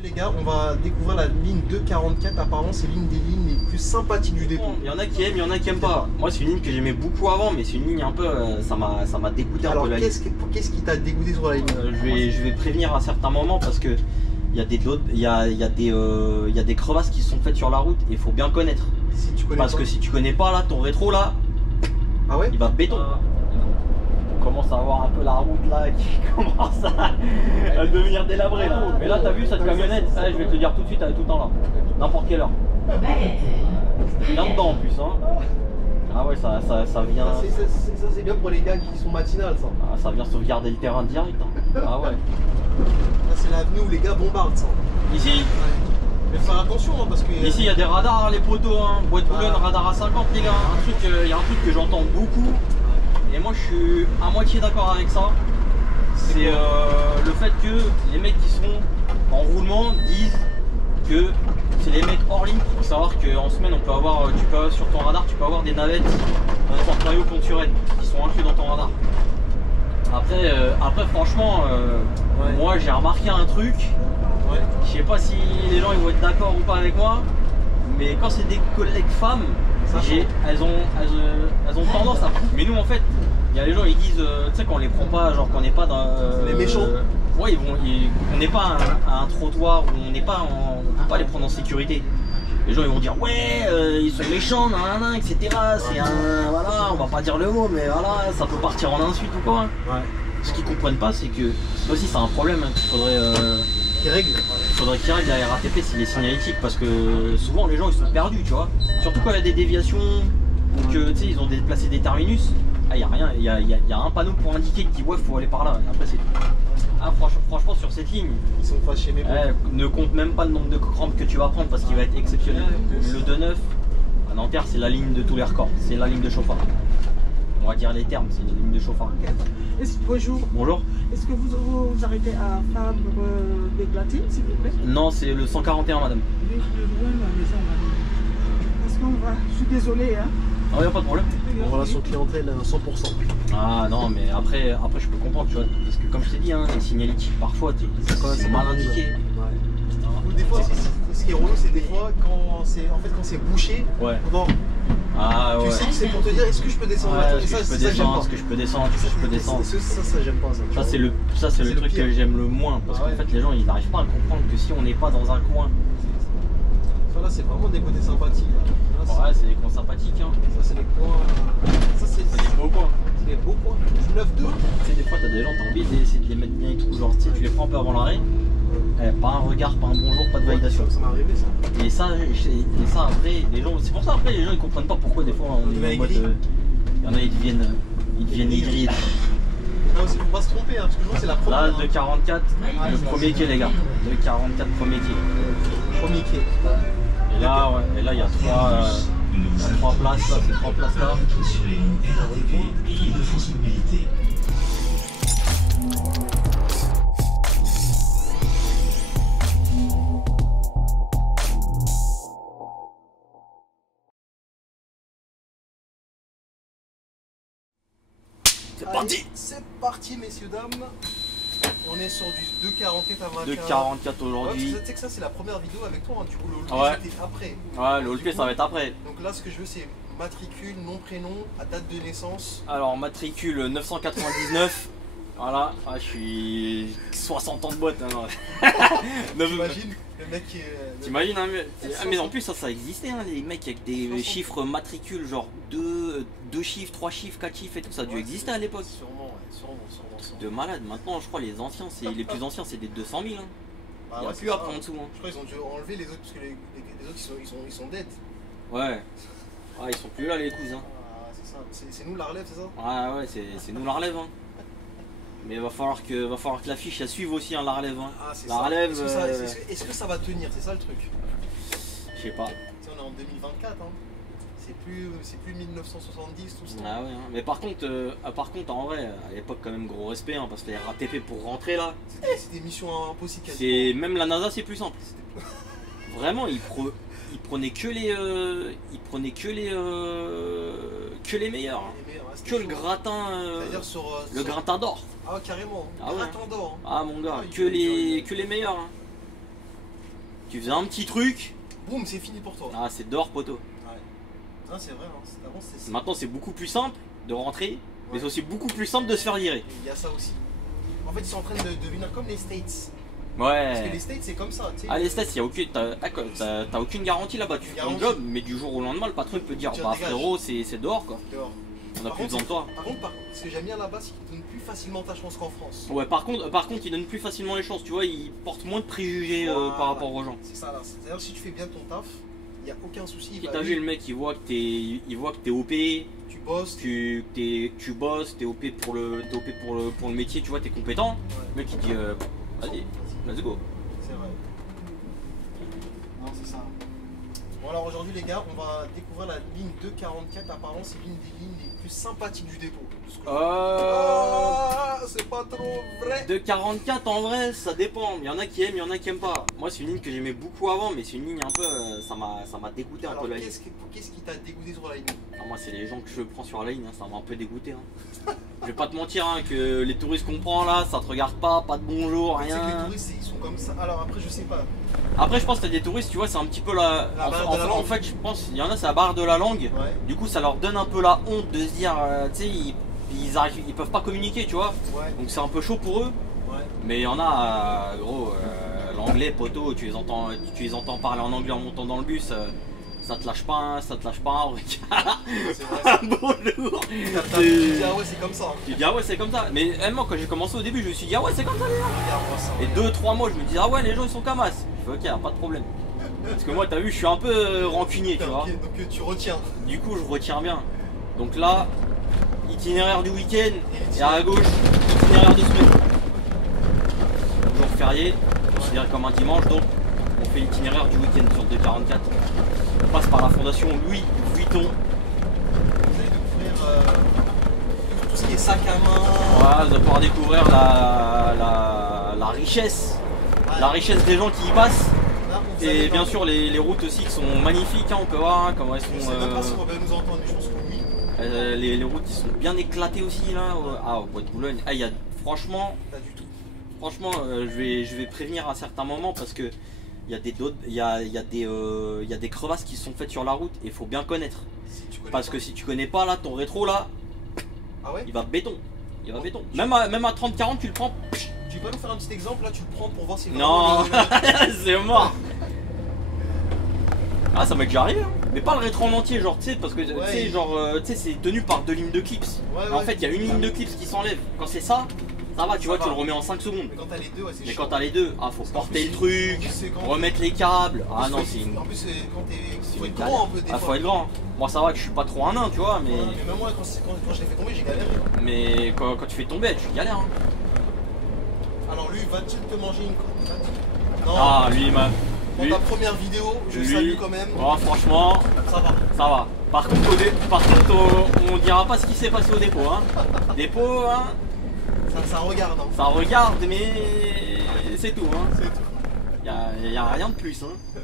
vu les gars, on va découvrir la ligne 244. Apparemment c'est l'une des lignes les plus sympathiques du dépôt. Il y en a qui aiment, il y en a qui aiment pas. Moi c'est une ligne que j'aimais beaucoup avant, mais c'est une ligne un peu, ça m'a dégoûté un peu. Alors qu'est-ce qui t'a dégoûté sur la ligne? Je vais prévenir à certains moments parce que il y a des crevasses qui sont faites sur la route et il faut bien connaître. Si tu connais parce pas. que si tu connais pas là, ton rétro là, ah ouais, il va béton. On commence à avoir un peu la route là qui commence à devenir délabrée là. Mais là t'as vu cette camionnette, je vais te le dire tout de suite, elle est tout le temps là. N'importe quelle heure. Bien dedans en plus hein. Ah ouais ça vient. Ça c'est bien pour les gars qui sont matinales ça. Ah, ça vient sauvegarder le terrain direct hein. Ah ouais. Là c'est l'avenue où les gars bombardent ça. Ici ouais. Mais faut faire attention hein, parce que. Ici il y a des radars les poteaux hein. Boîte Boulogne, radar à 50 les gars. Il y a un truc que j'entends beaucoup. Et moi je suis à moitié d'accord avec ça. C'est le fait que les mecs qui sont en roulement disent que c'est les mecs hors ligne. Il faut savoir qu'en semaine on peut avoir, sur ton radar tu peux avoir des navettes porte-maillot Conturène qui sont inclus dans ton radar. Après franchement ouais. Moi j'ai remarqué un truc, ouais. Je sais pas si les gens ils vont être d'accord ou pas avec moi, mais quand c'est des collègues femmes, elles ont tendance à... Mais nous en fait, il y a les gens ils disent, tu sais qu'on les prend pas, genre qu'on n'est pas dans... les méchants. Ouais, on n'est pas à un trottoir, où on peut pas les prendre en sécurité. Les gens ils vont dire ouais, ils sont méchants, nanana, etc. C'est un... Voilà, on va pas dire le mot, mais voilà, ça peut partir en insulte ou quoi. Ouais. Ce qu'ils comprennent pas, c'est que ça aussi c'est un problème hein, qu'il faudrait... Qui règle. Il faudrait qu'il règle la RATP, c'est les signalétiques, parce que souvent les gens ils sont perdus, tu vois. Surtout quand il y a des déviations, ou que tu sais, ils ont déplacé des terminus. Ah, il n'y a rien, il y a un panneau pour indiquer qui dit ouais, faut aller par là. Et après c'est tout. Ah, franchement, sur cette ligne, ils sont fâchés, mais bon. Ne compte même pas le nombre de crampes que tu vas prendre parce qu'il va être exceptionnel. Le 2-9 à Nanterre, c'est la ligne de tous les records, c'est la ligne de chauffard. On va dire les termes, c'est une ligne de chauffard. Bonjour. Bonjour. Est-ce que vous arrêtez à Fabre des Glatines, s'il vous plaît? Non, c'est le 141, madame. De loin, la maison, parce qu'on va. Je suis désolé, hein. Ah, il n'y a pas de problème. En relation clientèle à 100%. Ah non, mais après je peux comprendre, tu vois, parce que comme je t'ai dit, hein, les signalétiques, parfois, c'est mal indiqué. Ouais. Ou des fois, ce qui est relou, c'est des fois quand c'est bouché. Ouais. Bon, ah ouais. Tu sais que c'est pour te dire est-ce que je peux descendre ouais, est-ce que je peux descendre, Ça j'aime pas ça. Ça c'est le truc que j'aime le moins, parce qu'en fait les gens ils n'arrivent pas à comprendre que si on n'est pas dans un coin. Ça là c'est vraiment des côtés sympathiques. Là, ouais, c'est des coins sympathiques hein. Ça c'est les coins. Ça c'est les beaux coins. C'est les beaux coins. 9-2. Tu sais des fois t'as des gens, t'as envie d'essayer de les mettre bien et tout, genre tu sais, tu les prends un peu avant l'arrêt. Pas un regard, pas un bonjour, pas de validation. Ça m'est arrivé ça. Et ça après, les gens, c'est pour ça après les gens ils comprennent pas pourquoi des fois on est en mode. Il y en a ils deviennent aigris. Non, c'est pour pas se tromper, hein, parce que je vois c'est la première. Là, 244, le premier quai les gars. 244, premier quai. Premier quai. Et là, ouais, il y a trois places là, ces trois places là. C'est parti messieurs dames. On est sur du 2,44 à 21. 2,44 aujourd'hui. Tu sais que ça c'est la première vidéo avec toi hein. Du coup le ouais. C'était après. Ouais, le Holpé ça va être après. Donc là ce que je veux c'est matricule, nom, prénom, à date de naissance. Alors matricule 999. Voilà, ah, je suis 60 ans de boîte. Hein, T'imagines le mec qui est... T'imagines hein, mais en plus ça existait hein, les mecs avec des chiffres matricules genre 2 chiffres, 3 chiffres, 4 chiffres et tout ça a dû exister à l'époque. Sûrement. De malade, maintenant je crois les anciens, les plus anciens c'est des 200 000 hein. Bah, il n'y a plus après en dessous hein. Je crois qu'ils ont dû enlever les autres parce que les autres ils sont dead. Ouais. Ah ils sont plus là les cousins. Ah c'est ça, c'est nous la relève c'est ça? Ah ouais c'est nous la relève hein. Mais il va falloir que l'affiche elle suive aussi hein, la relève hein. Ah, la relève. Est-ce que ça va tenir? C'est ça le truc. Je sais pas. Tu sais, on est en 2024 hein. C'est plus 1970 tout ça. Ah ouais hein. Mais par contre en vrai à l'époque quand même gros respect hein, parce que les RATP pour rentrer là. C'était mission impossible. C'est même la NASA c'est plus simple. Vraiment ils prenaient que les meilleurs. Hein. Que le gratin. Le gratin d'or. Ah carrément. Ah ouais. Gratin d'or. Ah mon gars, que les meilleurs. Hein. tu faisais un petit truc, boum, c'est fini pour toi. ah c'est dehors poteau. Ouais. Non, c'est vrai, hein. Avant, c'est. Maintenant c'est beaucoup plus simple de rentrer, mais Ouais. c'est aussi beaucoup plus simple de se faire virer. Il y a ça aussi. En fait, ils sont en train de devenir comme les States. Parce que Ouais. les States, c'est comme ça, tu sais. Ah les stats, t'as aucune garantie là-bas, tu fais ton Garantie. job, mais du jour au lendemain le patron il peut dire Tiens, bah dégage. frérot c'est dehors quoi, Dehors. on a Par plus contre, besoin de toi. ce que j'aime bien là-bas, c'est qu'ils donnent plus facilement ta chance qu'en France. Ouais par contre il donne plus facilement les chances, tu vois, il porte moins de préjugés Voilà. par rapport aux gens. C'est ça là. C'est-à-dire, si tu fais bien ton taf, il n'y a aucun souci. Si t'as vu le mec il voit que t'es OP, Tu bosses, tu bosses, t'es OP pour le métier, tu vois, t'es compétent, le mec il dit vas-y, let's go. C'est vrai. Non, c'est ça. Bon, alors aujourd'hui, les gars, on va découvrir la ligne 244. Apparemment, c'est l'une des lignes les plus sympathiques du dépôt. Ah, c'est pas trop vrai. 2,44 en vrai ça dépend, il y en a qui aiment, il y en a qui aiment pas. Moi c'est une ligne que j'aimais beaucoup avant, mais c'est une ligne un peu, ça m'a dégoûté un Alors, peu la ligne. qu'est-ce qui t'a dégoûté sur la ligne? Ah, moi c'est les gens que je prends sur la ligne, hein, ça m'a un peu dégoûté. Hein. Je vais pas te mentir, hein, que les touristes qu'on prend là, ça te regarde pas de bonjour, C'est que les rien. touristes, ils sont comme ça. Alors après, je sais pas. Après je pense que t'as des touristes, tu vois, c'est un petit peu la... La barrière de la en langue. fait je pense, il y en a c'est la barre de la langue. Ouais. Du coup ça leur donne un peu la honte de se dire, tu sais, ils peuvent pas communiquer, tu vois. Ouais. Donc c'est un peu chaud pour eux. Ouais. Mais il y en a, gros, l'anglais, poteau, tu les entends parler en anglais en montant dans le bus, ça te lâche pas, un regard, C'est vrai. un bonjour. Tu dis, ah ouais, c'est comme ça. Hein. Tu dis ah ouais c'est comme ça, mais moi quand j'ai commencé au début je me suis dit ah ouais c'est comme ça les gens. Regarde-moi ça. Et 2-3 mois je me dis ah ouais les gens ils sont comme as. Je fais ok, y a pas de problème. Parce que moi t'as vu je suis un peu rancunier tu vois. Ok, donc tu retiens. Du coup je retiens bien. Donc là, itinéraire du week-end, et à gauche, itinéraire de semaine. Jour férié, considéré comme un dimanche, donc on fait l'itinéraire du week-end sur 244. On passe par la fondation Louis Vuitton. Vous allez découvrir tout ce qui est sac à main. Voilà, vous allez pouvoir découvrir la richesse. Ouais. La richesse des gens qui y passent. Là, vous allez Et bien dans- sûr les routes aussi qui sont magnifiques, hein, on peut voir hein, comment elles Je sont. sais même pas si on va nous entendre, mais je pense que oui. Les routes qui sont bien éclatées aussi là. Au Bois de Boulogne. Ah, il y a franchement. Pas du tout. Franchement, je vais prévenir à certains moments parce que il y a des crevasses qui sont faites sur la route et il faut bien connaître. Si tu connais Parce pas. que si tu connais pas là, ton rétro là, Ah ouais. il va béton. Il va béton. Même à 30-40, tu le prends. Tu peux nous faire un petit exemple là, tu le prends pour voir si Non, vraiment c'est mort. Ah, ça m'est déjà arrivé, hein. Mais pas le rétro en entier, genre, tu sais, parce que tu sais, Ouais. genre, tu sais, c'est tenu par 2 lignes de clips. Ouais, En ouais. fait, il y a une ligne de clips qui s'enlève. Quand c'est ça va, tu Ça vois, va. tu le remets en 5 secondes. Mais quand t'as les deux, ouais, c'est Mais chaud. quand t'as les deux, ah, faut Parce qu'en porter plus, le truc, en plus, c'est quand- remettre les câbles. Ah En plus, non, c'est une. En plus, quand t'es. c'est Faut une être galère. grand un peu des Ah, fois. faut être grand. Moi, ça va que je suis pas trop un nain, tu vois, mais. Ouais, mais même moi, quand je l'ai fait tomber, j'ai galéré. Hein. Mais quand tu fais tomber, tu galères. Hein. Alors lui, va-t-il te manger une crotte? Non. Ah, lui, Pour lui, ta première vidéo, je lui, salue quand même. oh, franchement, Ça va. ça va. Par contre, on dira pas ce qui s'est passé au dépôt. Hein. Dépôt, hein, Ça regarde. Hein. ça regarde, mais c'est tout. Hein. C'est tout. Y a rien de plus. Hein.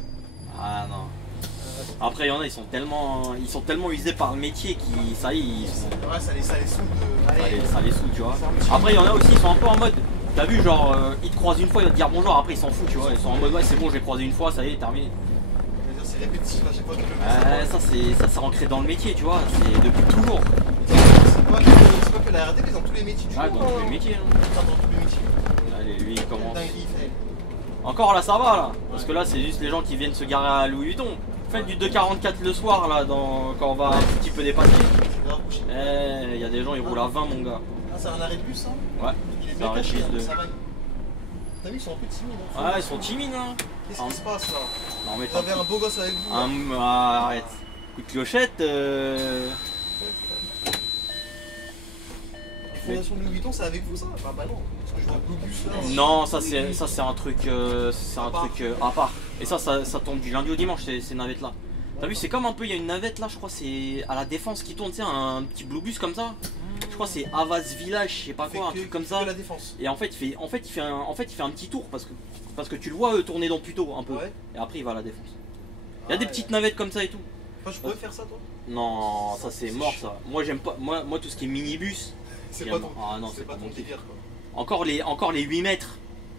Ah non. Après, il y en a, ils sont tellement usés par le métier qui, ça y est, Ouais, ça les saoule de. Allez. ça les saoule, tu vois. C'est un petit- Après, il y en a aussi, ils sont un peu en mode. T'as vu, genre, ils te croisent une fois, ils vont te dire bonjour, après ils s'en foutent, tu vois. Ils sont en mode, ouais, c'est bon, je l'ai croisé une fois, ça y est, terminé. C'est répétitif à chaque fois que tu le fais. Ça, c'est ancré dans le métier, tu vois. C'est depuis toujours. C'est pas que la RD, mais dans tous les métiers du Ouais, monde, dans tous hein. les métiers. Hein. Putain, dans tous les métiers. Allez, lui, il commence. Dinguerie, il fait. Encore là, ça va, là. Parce que là, c'est juste les gens qui viennent se garer à Louis Vuitton. Faites du 2,44 le soir, là, quand on va un petit peu dépasser. C'est grave bouché. Il y a des gens, ils roulent à 20, mon gars. Ah, c'est un arrêt de bus, hein. Ouais. Il est C'est bien un arrêt de caché, bus hein, de- ça va. T'as vu, ils sont un peu timides. Hein. Ouais, ils sont timides, hein. Qu'est-ce qui se passe là? Non, mais Vous avez un beau gosse avec vous là. arrête. Coup de clochette. La fondation de Louis Vuitton, c'est avec vous ça? Bah non. Parce que je vois le bus là. Non, ça c'est un truc, à part. Et ça tombe du lundi au dimanche, ces navettes là. T'as vu, c'est comme un peu, il y a une navette là, je crois, c'est à la Défense qui tourne, tu sais, un petit blue bus comme ça. Je crois c'est Havas Village, je sais pas quoi, un truc comme ça. Que la défense. Et en fait, il fait un petit tour parce que tu le vois tourner dans Puteaux un peu. Ouais. Et après, il va à la Défense. Il y a des Ah, petites ouais. navettes comme ça et tout. Toi, je pourrais faire ça, toi? Non, ça c'est mort chiant. ça. Moi j'aime pas, moi tout ce qui est minibus. C'est Et pas bon, ton. ah non, c'est pas ton mon kiff. délire quoi. Encore les 8 mètres,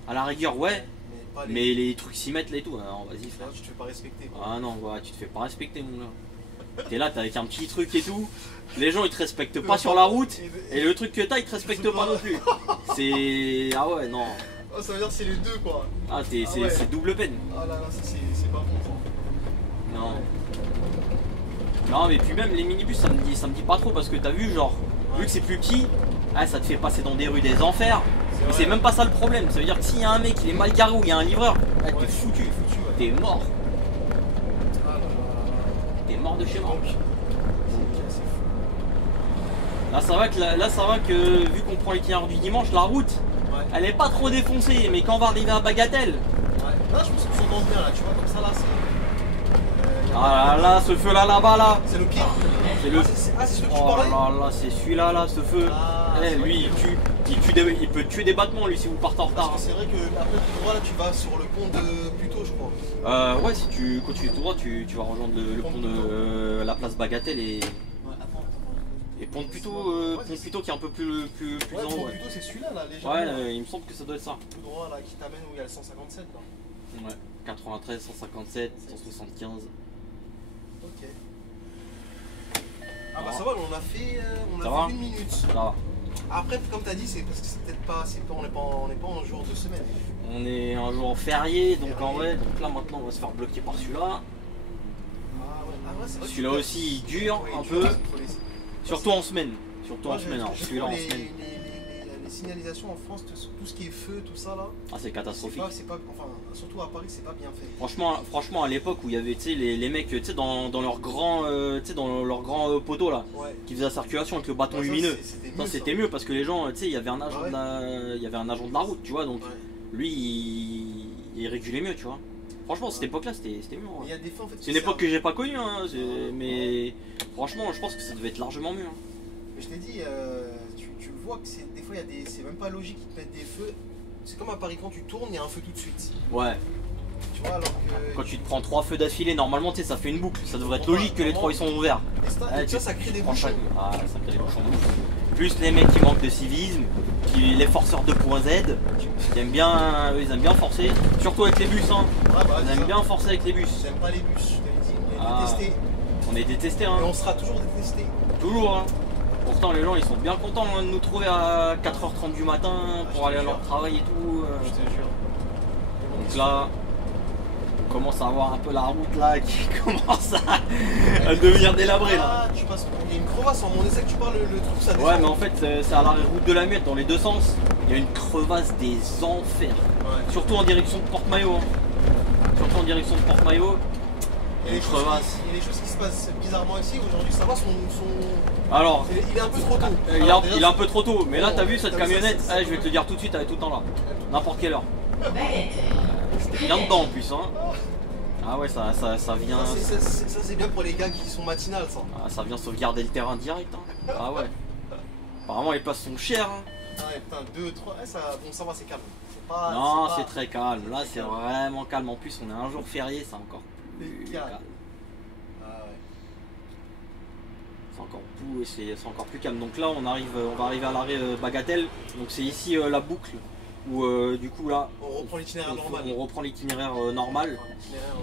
à la rigueur, ouais. Mais pas les... Mais les trucs s'y mettent là et tout, alors vas-y frère. Tu te fais pas respecter. Quoi. Ah non, ouais, tu te fais pas respecter mon gars. T'es là, t'es avec un petit truc et tout. Les gens ils te respectent pas sur la route. Et le truc que t'as, ils te respectent pas non plus. C'est. Ah ouais, non. Oh, ça veut dire que c'est les deux quoi. Ah, c'est double peine. Ah là là, ça c'est pas bon ça. Non. Non, mais puis même les minibus, ça me dit pas trop parce que t'as vu, genre, vu que c'est plus petit, ah, ça te fait passer dans des rues des enfers. Mais c'est même pas ça le problème. Ça veut dire que s'il y a un mec qui est mal garé ou il y a un livreur, ah, t'es foutu. T'es mort. Ah là là. T'es mort de chez mort. C'est fou. Là, ça va que vu qu'on prend l'itinéraire du dimanche, la route, elle est pas trop défoncée. Mais quand on va arriver à Bagatelle, là, je pense qu'on s'entend bien là. Tu vois comme ça là, c'est. Ah là, ce feu là-bas là. C'est le pire. C'est le. Ah, c'est celui que tu Oh parlais. là là, c'est celui-là là, ce feu. Ah, Lui, il peut tuer des battements lui si vous partez en retard. Parce que c'est vrai que après tout droit là, tu vas sur le pont de Puteaux, je crois. Ouais, si tu continues tout droit, tu vas rejoindre le pont de la place Bagatelle et. Et pont de Puteaux qui est un peu plus en Pont haut. de Puteaux, c'est celui-là là, légèrement. Ouais, il me semble que ça doit être ça. Tout droit là, qui t'amène où il y a le 157 là. Ouais, 93, 157, 175. Ok. Ah bah ça va, on a fait, Ça va 1 minute. Ça va. Après, comme t'as dit, c'est parce que c'est peut-être pas, on n'est pas en jour de semaine. On est un jour férié, donc en vrai, donc là maintenant on va se faire bloquer par celui-là. Ah ouais, c'est vrai. Celui-là aussi il dure un peu. Surtout en semaine. Surtout en semaine, alors celui-là en semaine. Les signalisations en France, tout ce qui est feu, tout ça là. Ah, c'est catastrophique. Enfin, surtout à Paris, c'est pas bien fait. Franchement, à l'époque où il y avait les mecs dans leur grand, poteau là, qui faisaient la circulation avec le bâton lumineux, c'était mieux parce que les gens, il y avait un agent de la route, tu vois, donc lui il régulait mieux, tu vois. Franchement, cette époque là c'était mieux. Il y a des faits, en fait, c'est une époque que j'ai pas connue, hein, mais franchement, je pense que ça devait être largement mieux. Hein. Mais je t'ai dit, tu le vois que des fois c'est même pas logique qu'ils te mettent des feux. C'est comme à Paris, quand tu tournes, il y a un feu tout de suite. Ouais. Tu vois, alors que. Quand tu te prends 3 feux d'affilée, normalement, ça fait une boucle. Ça devrait être logique que les 3 ils sont ouverts. Et ça crée des bouchons. Ah, ça crée des bouchons de ouf. Plus les mecs qui manquent de civisme, les forceurs 2.Z, ils aiment bien forcer. Surtout avec les bus, hein. Ils aiment bien forcer avec les bus. J'aime pas les bus, je t'avais dit. On est détestés. On est détestés, hein. Et on sera toujours détestés. Toujours, hein. Pourtant, les gens ils sont bien contents de nous trouver à 4h30 du matin pour aller à leur travail et tout. Je te jure. Donc là, on commence à avoir un peu la route là qui commence à devenir délabrée là. Ah, tu passes. Il y a une crevasse en mon essai que tu parles, le truc ça descend. Ouais, mais en fait, c'est à l'arrêt route de la Muette dans les deux sens. Il y a une crevasse des enfers. Ouais. Surtout en direction de Porte-Maillot. Hein. Surtout en direction de Porte-Maillot. Il y a des choses qui se passent bizarrement ici. Aujourd'hui, ça va, Alors, il est un peu trop tôt. Il est un peu trop tôt. Mais là, t'as vu cette camionnette? Je vais te le dire tout de suite, elle est tout le temps là. N'importe quelle heure. C'était bien dedans en plus. Hein. Ah ouais, ça vient. Ça, c'est bien pour les gars qui sont matinales, ça. Ah, ça vient sauvegarder le terrain direct. Hein. Ah ouais. Apparemment, les places sont chères. Hein. Ah ouais, putain, 2, 3. Bon, ça va, c'est calme. Non, c'est très calme. Là, c'est vraiment calme. En plus, on est un jour férié, c'est encore. Calme. Ah ouais. C'est encore plus calme. Donc là on va arriver à l'arrêt Bagatelle. Donc c'est ici la boucle où du coup là on reprend l'itinéraire normal. On reprend l'itinéraire normal.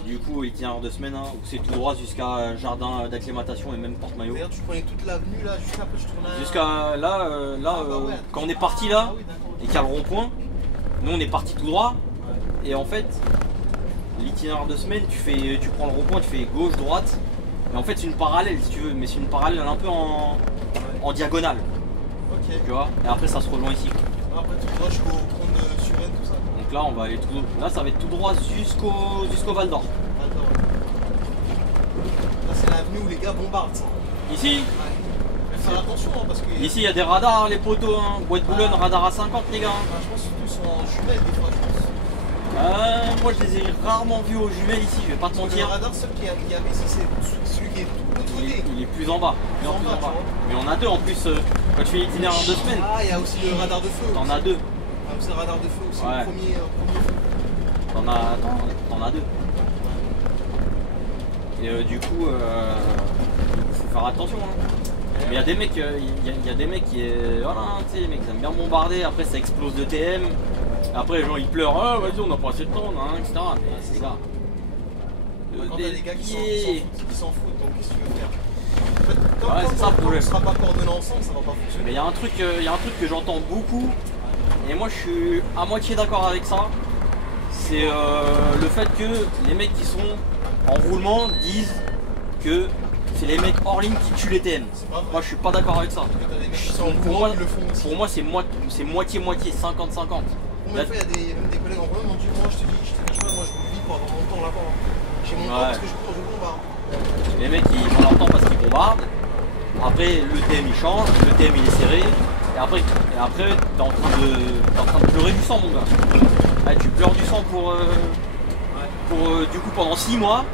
Du coup l'itinéraire de semaine, hein, où c'est tout droit jusqu'à jardin d'acclimatation et même Porte-Maillot. D'ailleurs tu prenais toute l'avenue là, juste après je tournais. Jusqu'à là, ouais. Quand on est parti là et qu'il y a le rond-point, nous on est parti tout droit et en fait l'itinéraire de semaine, tu prends le rond-point, tu fais gauche-droite, et en fait c'est une parallèle si tu veux, mais c'est une parallèle un peu en diagonale. Ok. Tu vois, et après ça se rejoint ici. Après tout droit jusqu'au pont de Suresnes, tout ça. Donc là on va aller tout droit. Là ça va être tout droit jusqu'au Val d'Or. Là c'est l'avenue où les gars bombardent ça. Ici ouais. Mais faire attention hein, parce que. Ici il y a des radars les poteaux, hein. Bois de Boulogne, radar à 50 les gars. Je pense qu'ils sont en jumelles des fois je pense. Moi je les ai rarement vus aux jumelles ici, je vais pas te mentir. Le radar seul qu'il y avait ici c'est celui qui est tout de l'autre côté. Il est plus en bas. Plus en bas. Mais on a deux en plus quand tu fais l'itinéraire en 2 semaines. Ah il y a aussi le radar de feu. T'en as deux. Ah c'est le radar de feu aussi, ouais. Le premier feu. T'en as deux. Et du coup faut faire attention hein. Mais il y a des mecs, qui voilà, tu sais, les mecs ils aiment bien bombarder, après ça explose de TM. Après les gens ils pleurent, ah vas-y on a pas assez de temps, hein, etc. Mais les gars. Quand t'as des gars qui s'en foutent, donc qu'est-ce que tu veux faire? En fait, Ouais, c'est ça le problème. On sera pas coordonnés ensemble, ça va pas fonctionner. Mais il y a un truc que j'entends beaucoup, et moi je suis à moitié d'accord avec ça. C'est le fait que les mecs qui sont en roulement disent que c'est les mecs hors ligne qui tuent les TM. Moi je suis pas d'accord avec ça. Pour moi c'est moitié-moitié, 50-50. Combien de fois il y a même des collègues en roulement qui m'ont dit moi je te cache pas, moi je vous vis pour avoir mon temps là-bas. J'ai mon temps parce que je cours, je bombarde. Les mecs ils ont leur temps parce qu'ils bombardent. Après le TM il change, le TM il est serré. Et après t'es en train de pleurer du sang mon gars. Ouais, tu pleures du sang pour du coup pendant 6 mois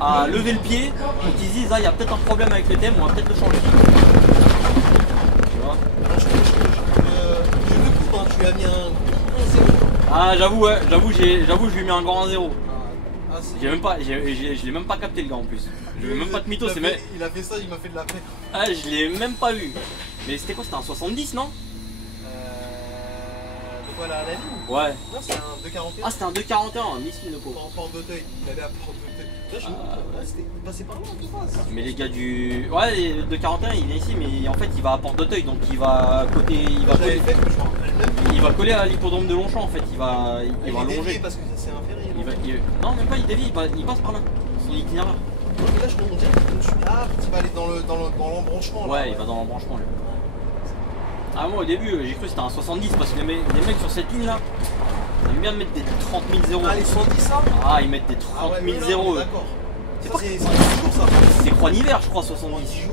à lever le pied pour qu'ils se disent ah il y a peut-être un problème avec le TM, on va peut-être le changer. Tu vois. Je te coupe, hein, tu as mis un 1-0. Ah j'avoue je lui ai mis un grand 1-0. Je l'ai même pas capté le gars en plus. Je l'ai même pas de mytho, c'est même. Il a fait ça, il m'a fait de la peine. Ah je l'ai même pas vu. Mais c'était quoi? C'était un 70 non? De quoi la ligne? Ouais. Non c'était un 2,41. Ah c'était un 2,41, un missile de pauvre. En porte d'Auteuil, il allait à porte d'Auteuil. Là il passait par là en tout cas. Mais les gars du. Ouais les 2,41 il vient ici mais en fait il va à porte d'Auteuil donc il va côté. Il va coller à l'hippodrome de Longchamp en fait, il va longer. Parce que c'est un ferry. Non même pas il dévie, il passe par là. Son itinéraire. Et là je me disais il va aller dans l'embranchement. Ouais il va dans l'embranchement lui. Ah moi au début j'ai cru que c'était un 70 parce que les mecs sur cette ligne là ils aiment bien mettre des 30 000 zéros. Ah les 70 ça? Ah ils mettent des 30 000 zéros. D'accord. C'est pas toujours ça. C'est Croix d'hiver je crois 70.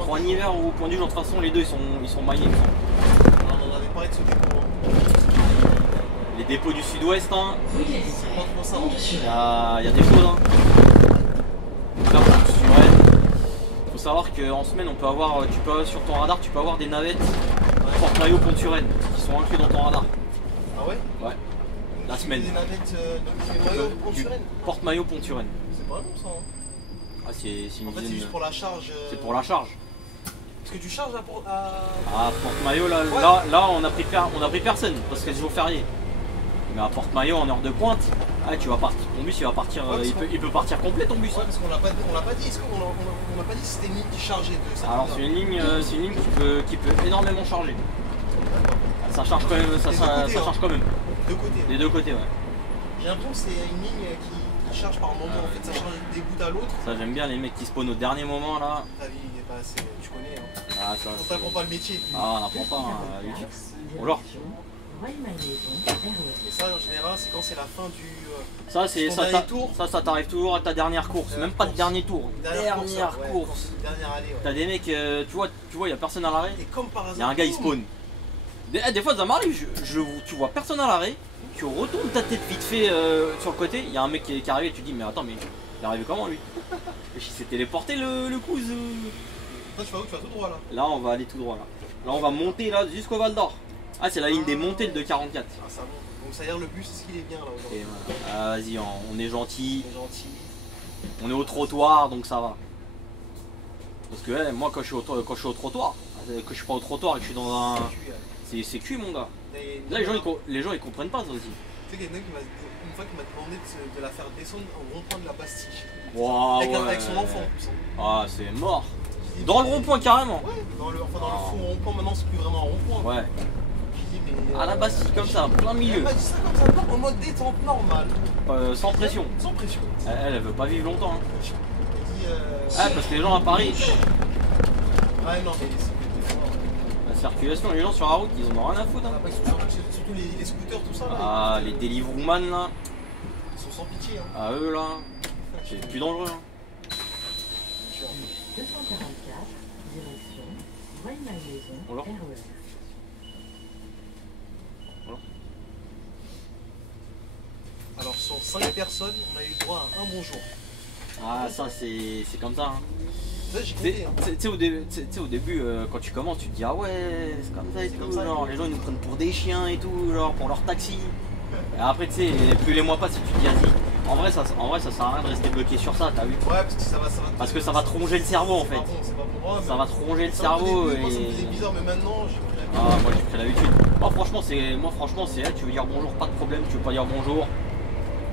Croix d'hiver ou Point du jour, de toute façon les deux ils sont maillés. On avait parlé de ce dépôt. Les dépôts du sud-ouest hein. C'est pas trop ça. Il y a des choses hein. Là, faut savoir qu'en semaine on peut avoir, sur ton radar tu peux avoir des navettes Porte-Maillot Pont-Turenne qui sont inclus dans ton radar. Ah ouais? Ouais. La semaine. Des navettes Pont-Turenne. Porte-Maillot Pont-Turenne. C'est pas long ça hein. Ah c'est une En fait c'est juste pour la charge. C'est pour la charge. Parce que tu charges à Porte-Maillot là, ouais. là on a pris personne parce que c'est jour férié. Mais à Porte-Maillot en heure de pointe, tu vas partir. Ton bus il va partir, il peut partir complet ton bus. Ouais parce qu'on l'a pas dit, on n'a pas dit si c'était une ligne qui chargeait de ça. Alors c'est une ligne qui peut énormément charger. Ça charge quand même, ça charge quand même. Deux côtés. Les deux côtés ouais. J'ai l'impression que c'est une ligne qui charge par moment, en fait ça change des bouts à l'autre. Ça j'aime bien les mecs qui spawnent au dernier moment là. Ta vie n'est pas assez, tu connais hein. Ah ça on t'apprend pas le métier. Ah on n'apprend pas à YouTube. Bonjour. Et ça en général c'est quand c'est la fin du ça t'arrive toujours à ta dernière course, même pas de dernier tour. Dernière course. Dernière allée. T'as des mecs, tu vois, y a personne à l'arrêt. Et comme par hasard. Y a un gars il spawn. Des fois ça m'arrive, tu vois personne à l'arrêt, tu retournes ta tête vite fait sur le côté, il y a un mec qui est arrivé et tu dis mais attends mais il est arrivé comment lui? Il s'est téléporté le couze. Toi tu vas où? Tu vas tout droit là? Là on va aller tout droit là. Là on va monter là jusqu'au Val d'Or. Ah c'est la ligne des montées de 44. Ah ça monte. Donc ça veut dire le bus est-ce qu'il est bien là aujourd'hui? Voilà. Vas-y on est gentil. On est au trottoir donc ça va. Parce que moi quand je suis au trottoir, que je suis pas au trottoir et que je suis dans un... C'est cul mon gars. Là les gens ils comprennent pas ça aussi. Tu sais qu'il y en a une fois qui m'a demandé de la faire descendre au rond-point de la Bastille. Wow, avec son enfant en plus. Ah c'est mort. Dans le rond-point carrément. Ouais, dans le fond rond-point maintenant c'est plus vraiment un rond-point. Ouais. À la Bastille comme ça, plein milieu. Elle m'a dit ça comme ça, en mode détente normale. Sans pression. Sans pression. Elle veut pas vivre longtemps. Hein. Elle dit, parce que les gens à Paris. Ouais non mais la circulation, les gens sur la route ils en ont rien à foutre. Hein. Surtout les scooters, tout ça. Là, ah les Deliverooman là. Ils sont sans pitié. Hein. Ah eux là. C'est plus dangereux. Hein. 244, direction Rueil-Malmaison, Bonjour. RER. Alors sur 5 personnes, on a eu droit à un bonjour. Ah ça c'est comme ça. Hein. Tu sais au début quand tu commences tu te dis ah ouais c'est comme ça et tout, genre les gens ils nous prennent pour des chiens et tout, genre pour leur taxi. Et après tu sais plus les mois passent et tu te dis vas-y. En vrai ça sert à rien de rester bloqué sur ça, t'as vu? Ouais parce que ça va te ronger le cerveau en fait. C'est pas bon, ça va te ronger le cerveau et... Moi ça me faisait bizarre mais maintenant j'ai pris Ah, moi j'ai pris l'habitude. Moi franchement c'est tu veux dire bonjour, pas de problème, tu veux pas dire bonjour.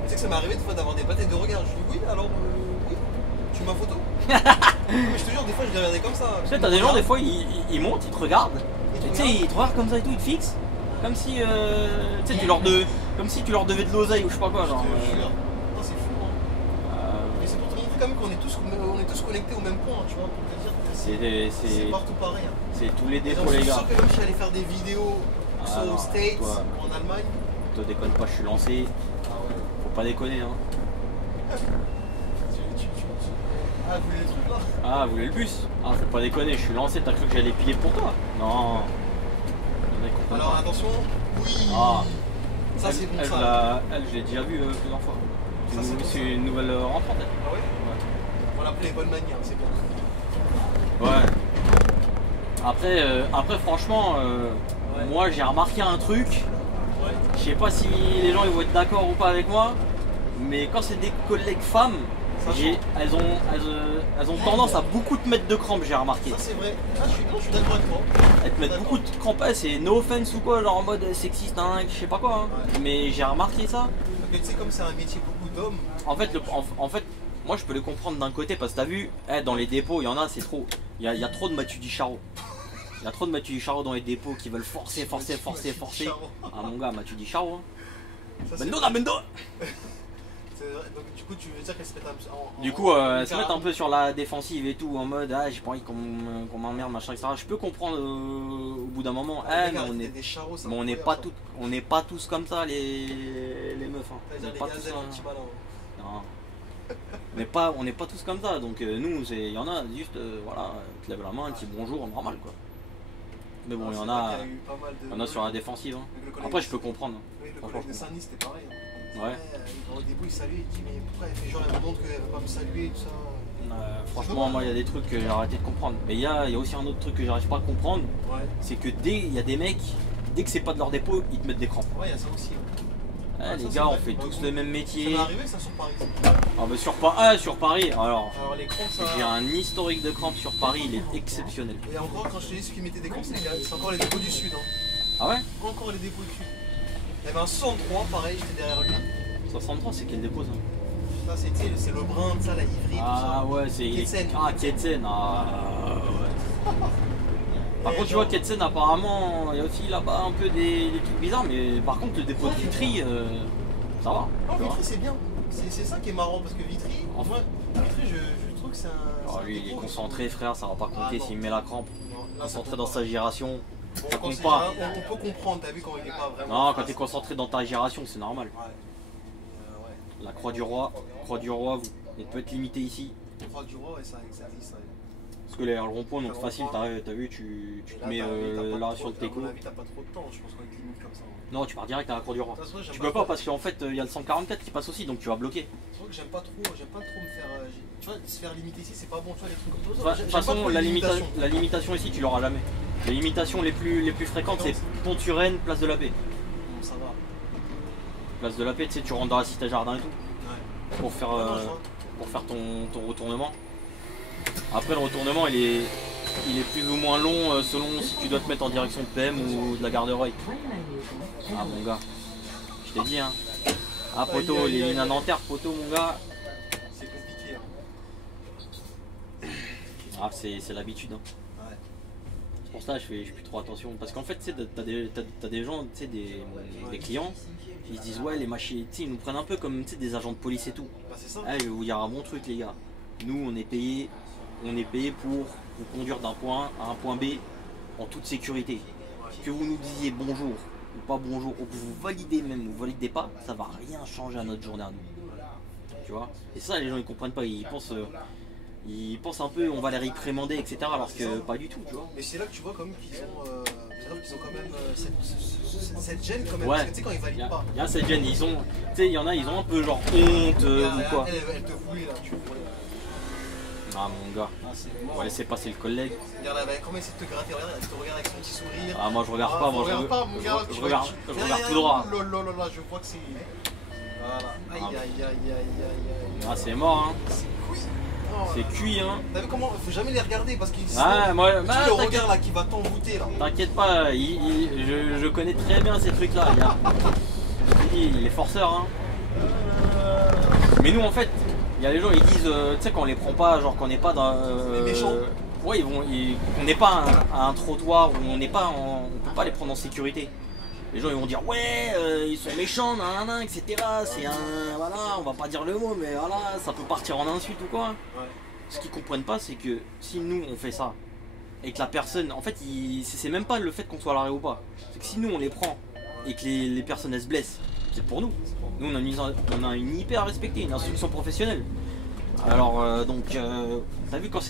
Tu sais que ça m'est arrivé des fois d'avoir des batailles de regard. Je dis oui, alors oui, tu veux ma photo. Mais je te jure, des fois je les regardais comme ça. Tu sais, t'as des gens, des fois ils montent, ils te regardent, et tu sais, ils te regardent comme ça et tout, ils te fixent. Comme si tu sais, comme si tu leur devais de l'oseille ou je sais pas quoi, genre. Je te jure. Non, c'est fou, hein. Mais c'est pour te montrer quand même qu'on est tous connectés au même point, tu vois, pour te dire que c'est partout pareil. Hein. C'est tous les Et défauts, donc, les je suis gars. sûr que même si j'allais faire des vidéos non, aux States, toi, en Allemagne. te déconne pas, je suis lancé. Faut pas déconner, hein. Ah, vous voulez les trucs là? Ah, vous voulez le bus? Ah, faut pas déconner, je suis lancé, t'as cru que j'allais piler pour toi? Non. Alors attention, oui. Ah. Ça c'est bon ça. Elle, je l'ai déjà vu plusieurs fois. Ça, C'est une nouvelle rentrante. Ah ouais? On l'appelait bonne manière, c'est bon. Ouais. Après franchement, moi j'ai remarqué un truc. Ouais. Je sais pas si les gens ils vont être d'accord ou pas avec moi, mais quand c'est des collègues femmes, elles ont tendance à beaucoup te mettre de crampes, j'ai remarqué. Ça c'est vrai. Ah, je suis d'accord avec toi. Elles te mettent beaucoup de crampes, c'est no offense ou quoi, genre en mode sexiste, hein, je sais pas quoi. Hein. Ouais. Mais j'ai remarqué ça. Parce que tu sais, comme c'est un métier beaucoup d'hommes. En fait, moi je peux les comprendre d'un côté parce que t'as vu, dans les dépôts, il y en a, c'est trop. Il y a trop de Mathieu Dicharo. Il y a trop de Mathieu Dicharo dans les dépôts qui veulent forcer. Ah mon gars, Mathieu Dicharo. Hein. Mendo. Donc du coup tu veux dire qu'elle se mette elles se mettent un peu sur la défensive et tout, en mode j'ai pas envie qu'on m'emmerde, machin, etc. Je peux comprendre au bout d'un moment, mais on n'est pas tous comme ça les meufs. Hein. On n'est pas tous non. On n'est pas tous comme ça, donc nous, il y en a juste, voilà, tu lèves la main, tu dis bonjour, normal quoi. Mais bon, il y en a sur la défensive. Hein. Après, je peux comprendre. Oui, le collègue de Saint-Denis, c'était pareil. Ouais. Au début, il salue, il dit mais pourquoi elle fait genre, elle me montre qu'elle veut pas me saluer et tout ça. Franchement, moi, il y a des trucs que j'ai arrêté de comprendre. Mais il y a aussi un autre truc que j'arrive pas à comprendre. Ouais. C'est que il y a des mecs, dès que c'est pas de leur dépôt, ils te mettent des crampes. Ouais, il y a ça aussi. Ouais, les gars, on fait tous le même métier. Ça m'est arrivé ça sur Paris. Ah bah sur Paris, alors les crampes, ça... j'ai un historique de crampes sur Paris, il est exceptionnel. Et encore, quand je te dis ceux qui mettaient des crampes, c'est encore les dépôts du Sud. Hein. Ah ouais? Encore les dépôts du Sud. Il y avait un 63, pareil, j'étais derrière lui. 63, c'est quel dépôt ça? Ça, c'est le brin de ça, la Ivry. Ah tout ça. Ouais, c'est Ketsen. Ah, Ketsen, ouais. Par contre, tu vois, Ketsen, apparemment, il y a aussi là-bas un peu des trucs bizarres, mais par contre, le dépôt de Vitry, ça va. Non, Vitry, c'est bien. C'est ça qui est marrant, parce que Vitry, Vitry, je trouve que c'est un. Oh, lui, il est concentré, frère, ça va pas compter s'il met la crampe. Non, concentré dans sa gération. Bon, ça compte pas. On peut comprendre, t'as vu quand il est pas vraiment. Non, quand t'es concentré dans ta gération, c'est normal. Ouais. La croix du roi, elle peut être limitée ici. La croix du roi, ouais, ça existe. Parce que les rond-point, donc facile, t'as vu, tu te mets là sur le teco. T'as pas trop de temps, je pense qu'on est limite comme ça. Non, tu pars direct à la croix du roi. Tu peux pas parce qu'en fait, il y a le 144 qui passe aussi, donc tu vas bloquer. C'est vrai que j'aime pas trop me faire. Tu vois, se faire limiter ici, c'est pas bon, tu vois, les trucs comme ça. De toute façon, la limitation ici, tu l'auras jamais. Les limitations les plus fréquentes, c'est Pont-Turenne, place de la Paix. Bon, ça va. Place de la Paix, tu sais, tu rentres dans la cité jardin et tout. Ouais. Pour faire ton retournement. Après, le retournement, il est plus ou moins long selon si tu dois te mettre en direction de PM ou de la gare de Reuil. Ah, mon gars, je t'ai dit, hein. Ah, poteau, les lignes à Nanterre, poteau, mon gars. C'est compliqué. Hein. Ah, c'est l'habitude. Hein. Ouais. C'est pour ça que je fais plus trop attention. Parce qu'en fait, tu sais, t'as des gens, tu sais, des clients, ils se disent, ouais, les machines, tu sais, ils nous prennent un peu comme des agents de police et tout. Bah, c'est ça. Je vais vous dire un bon truc, les gars. Nous, on est payé pour vous conduire d'un point A à un point B en toute sécurité. Que vous nous disiez bonjour ou pas bonjour, ou que vous validez même ou vous validez pas, ça va rien changer à notre journée à nous. Tu vois? Et ça, les gens ils comprennent pas, ils pensent un peu on va les réprimander, etc. Alors que pas du tout, tu vois. Mais c'est là que tu vois quand même qu'ils ont quand même cette gêne quand même. Ouais. Parce que tu sais quand ils valident pas. Il y a cette gêne, tu sais, il y en a, ils ont un peu genre honte ou quoi. Elle te voulait là, tu vois. Ah mon gars, on va laisser passer le collègue. Regarde, comment elle essaie de te gratter, regarde, elle te regarde avec son petit sourire. Ah moi je regarde pas, moi je regarde tout droit. Là, je vois que c'est... Voilà, aïe. Ah c'est mort hein. Oh, C'est cuit, hein. T'as vu comment? Faut jamais les regarder parce qu'ils. Ah, moi, Tu le regard là qui va t'envoûter là. t'inquiète pas, je connais très bien ces trucs-là. Il est forceur, hein. Mais nous, en fait, il y a les gens, ils disent, tu sais, qu'on les prend pas, genre qu'on n'est pas dans. Les méchants. Ouais, on n'est pas à un trottoir où on peut pas les prendre en sécurité. Les gens ils vont dire ouais ils sont méchants, nanana, etc. C'est un. Voilà, on va pas dire le mot, mais voilà, ça peut partir en insulte ou quoi. Ouais. Ce qu'ils comprennent pas, c'est que si nous on fait ça et que la personne. En fait, c'est même pas le fait qu'on soit à l'arrêt ou pas. C'est que si nous on les prend et que les personnes elles se blessent, c'est pour nous. Nous on a une hyper à respecter, une instruction professionnelle. Alors t'as vu quand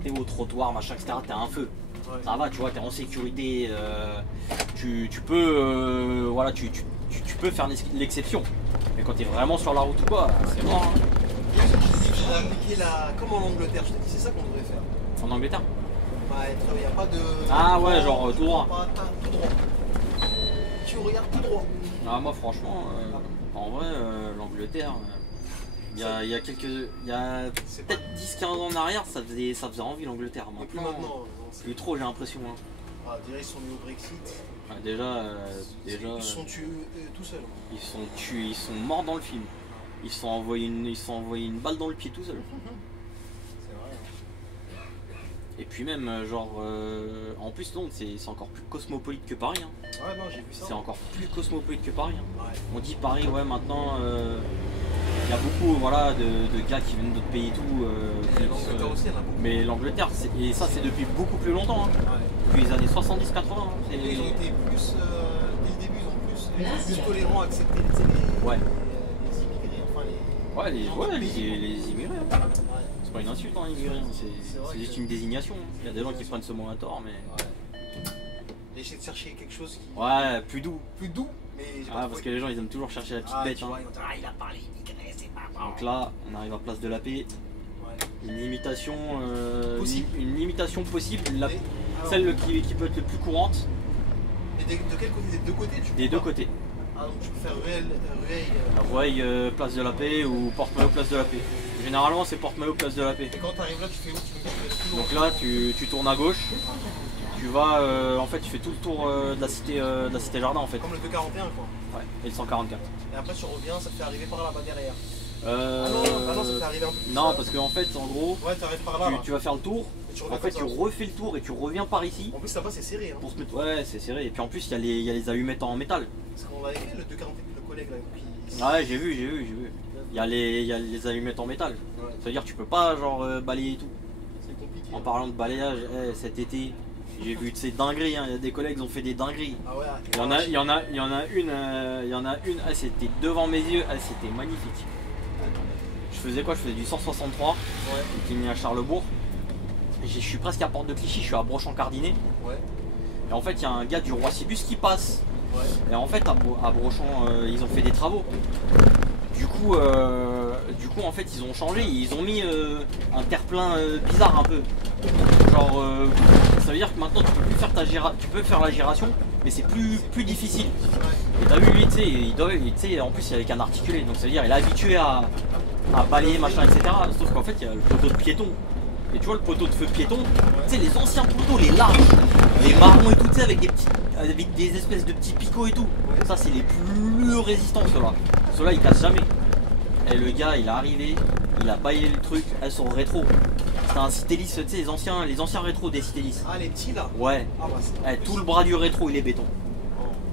t'es au trottoir, machin, etc. T'as un feu. Ouais. Ça va, tu vois, t'es en sécurité, tu peux voilà, tu peux faire l'exception. Mais quand t'es vraiment sur la route ou quoi, c'est mort. Hein. J'ai appliqué comme en Angleterre, je te dis, c'est ça qu'on devrait faire. En Angleterre? Bah, il n'y a pas de. Ah ouais, genre tout droit. Tout droit. Tu regardes tout droit. Ah, moi franchement, en vrai, l'Angleterre, il y a peut-être 10-15 ans en arrière, ça faisait envie l'Angleterre. Et plus Maintenant, maintenant. plus trop, j'ai l'impression. Hein. Ah, déjà, ils sont mis au Brexit. Ah, déjà, Ils sont tués tout seuls. ils sont tués, ils sont morts dans le film. Ils se sont envoyés une balle dans le pied tout seuls. C'est vrai. Et puis même, en plus, non, c'est encore plus cosmopolite que Paris. Hein. Ouais, non, j'ai vu ça. C'est encore plus cosmopolite que Paris. Hein. Ouais. On dit Paris, ouais, maintenant, il y a beaucoup voilà, de gars qui viennent d'autres pays et tout. L'Angleterre aussi, il y en a beaucoup. Mais l'Angleterre, et ça c'est depuis beaucoup plus longtemps. Hein. Ouais. Depuis les années 70-80. Hein. Et ils ont été plus, dès le début, ils ont plus tolérants à accepter tu sais, les Ouais. immigrés, enfin les. Ouais, gens les pays. immigrés. Ouais. C'est pas une insulte, hein, immigré. Hein. C'est vrai C'est juste que- une désignation. Hein. Il y a des gens qui prennent ce mot à tort, mais. Ouais. J'ai essayé de chercher quelque chose qui. Ouais, plus doux. Plus doux, mais j'ai pas Ah, parce que trouvé. les gens ils aiment toujours chercher la petite bête. Tu Hein. vois, ils vont dire, ah, il a parlé immigré, c'est pas bon. Donc là, on arrive à Place de la Paix. Ouais. Une imitation, Possible. une imitation possible, Mais, alors, celle qui peut être le plus courante mais de quel côté? Des deux côtés tu des peux deux pas côté. Ah, donc tu peux faire Rueil. Rueil, Place de la Paix ou Porte-Maillot, Place de la Paix. Généralement c'est Porte-Maillot, Place de la Paix. Et quand tu arrives là, tu fais où? Tu fais tout Donc là tu tournes à gauche, tu vas en fait tu fais tout le tour de la cité Jardin en fait. comme le 241 quoi. Ouais, et le 144. Et après tu reviens, ça te fait arriver par là-bas derrière. Euh, Ah non, ça te fait arriver un peu plus. non, ça. parce qu'en fait en gros Ouais, tu arrives par là. là. tu vas faire le tour, Et tu en reviens fait tu comme ça. refais le tour et tu reviens par ici En plus là-bas c'est serré. Hein. pour se mettre. Ouais c'est serré et puis en plus il y a les allumettes en métal. Parce qu'on l'avait fait le 241, le collègue là. Qui... Ouais j'ai vu. Il y a les allumettes en métal. Ouais, Ça veut dire que tu peux pas genre balayer et tout. c'est compliqué. En parlant de balayage, cet été, j'ai vu de ces dingueries, hein. Il y a des collègues qui ont fait des dingueries. Ah ouais. Il y en a une, ah, c'était devant mes yeux, ah, c'était magnifique. Je faisais quoi? Je faisais du 163, Ouais, qui est à Charlesbourg. Je suis presque à Porte de Clichy, je suis à Brochant-Cardinet. ouais, Et en fait, il y a un gars du Roi-Cibus qui passe. ouais. Et en fait, à Brochant, ils ont fait des travaux. Du coup, en fait, ils ont changé, ils ont mis un terre-plein bizarre un peu. Genre, ça veut dire que maintenant, tu peux plus faire tu peux faire la gération, mais c'est plus difficile. Et t'as vu, lui, tu sais, en plus, il est avec un articulé, donc ça veut dire il est habitué à balayer, machin, etc. Sauf qu'en fait, il y a le poteau de piéton. Et tu vois, le poteau de feu piéton, tu sais, les anciens poteaux, les larges, les marrons et tout, tu sais, avec des espèces de petits picots et tout. Ça, c'est les plus résistants, ceux-là. Ceux-là, ils cassent jamais. Et le gars, il est arrivé, il a baillé le truc, elles sont rétro. C'était un Citélis, tu sais, les anciens rétros des Citélis. Ah, les petits là. Ouais. Ah bah c'est. Tout le bras du rétro, il est béton.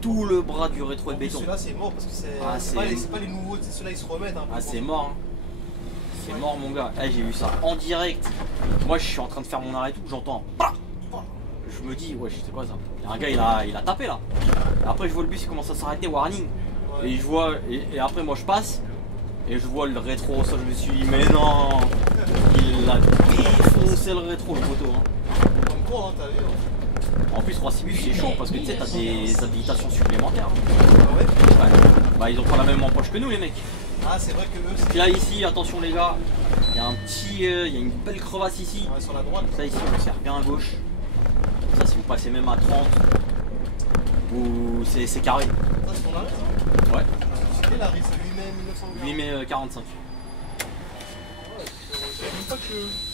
Tout le bras du rétro est En plus, béton. ceux-là c'est mort parce que c'est Ah, c'est pas les nouveaux, tu sais, ceux-là ils se remettent un peu. Ah, c'est mort. Hein. C'est mort, mon gars. Eh, j'ai vu ça en direct. Moi, je suis en train de faire mon arrêt et tout, j'entends. Je me dis, ouais, c'est quoi ça? Il y a un gars, il a tapé là. Après, je vois le bus, il commence à s'arrêter, warning. Ouais. Et je vois, et après, moi, je passe. Et je vois le rétro, ça, je me suis dit, mais non! Il a défoncé le rétro, le poteau. Hein. Comme quoi, hein, t'as vu. Hein. En plus, Roi-Cibus, c'est chaud parce que tu sais, t'as des habilitations supplémentaires. Ah ouais. Ouais. Bah, ils ont pas la même empoche que nous, les mecs. Ah, c'est vrai que eux c'est. Puis là, ici, attention, les gars, il y a il y a une belle crevasse ici. Ouais, sur la droite. Ça, ici, on sert bien à gauche. Ça, si vous passez même à 30, ou c'est carré. Ça, c'est ton arrêt ça? Ouais. C'était l'arrêt, c'est 8 mai 1940. 8 mai 45. Ouais, savais même pas que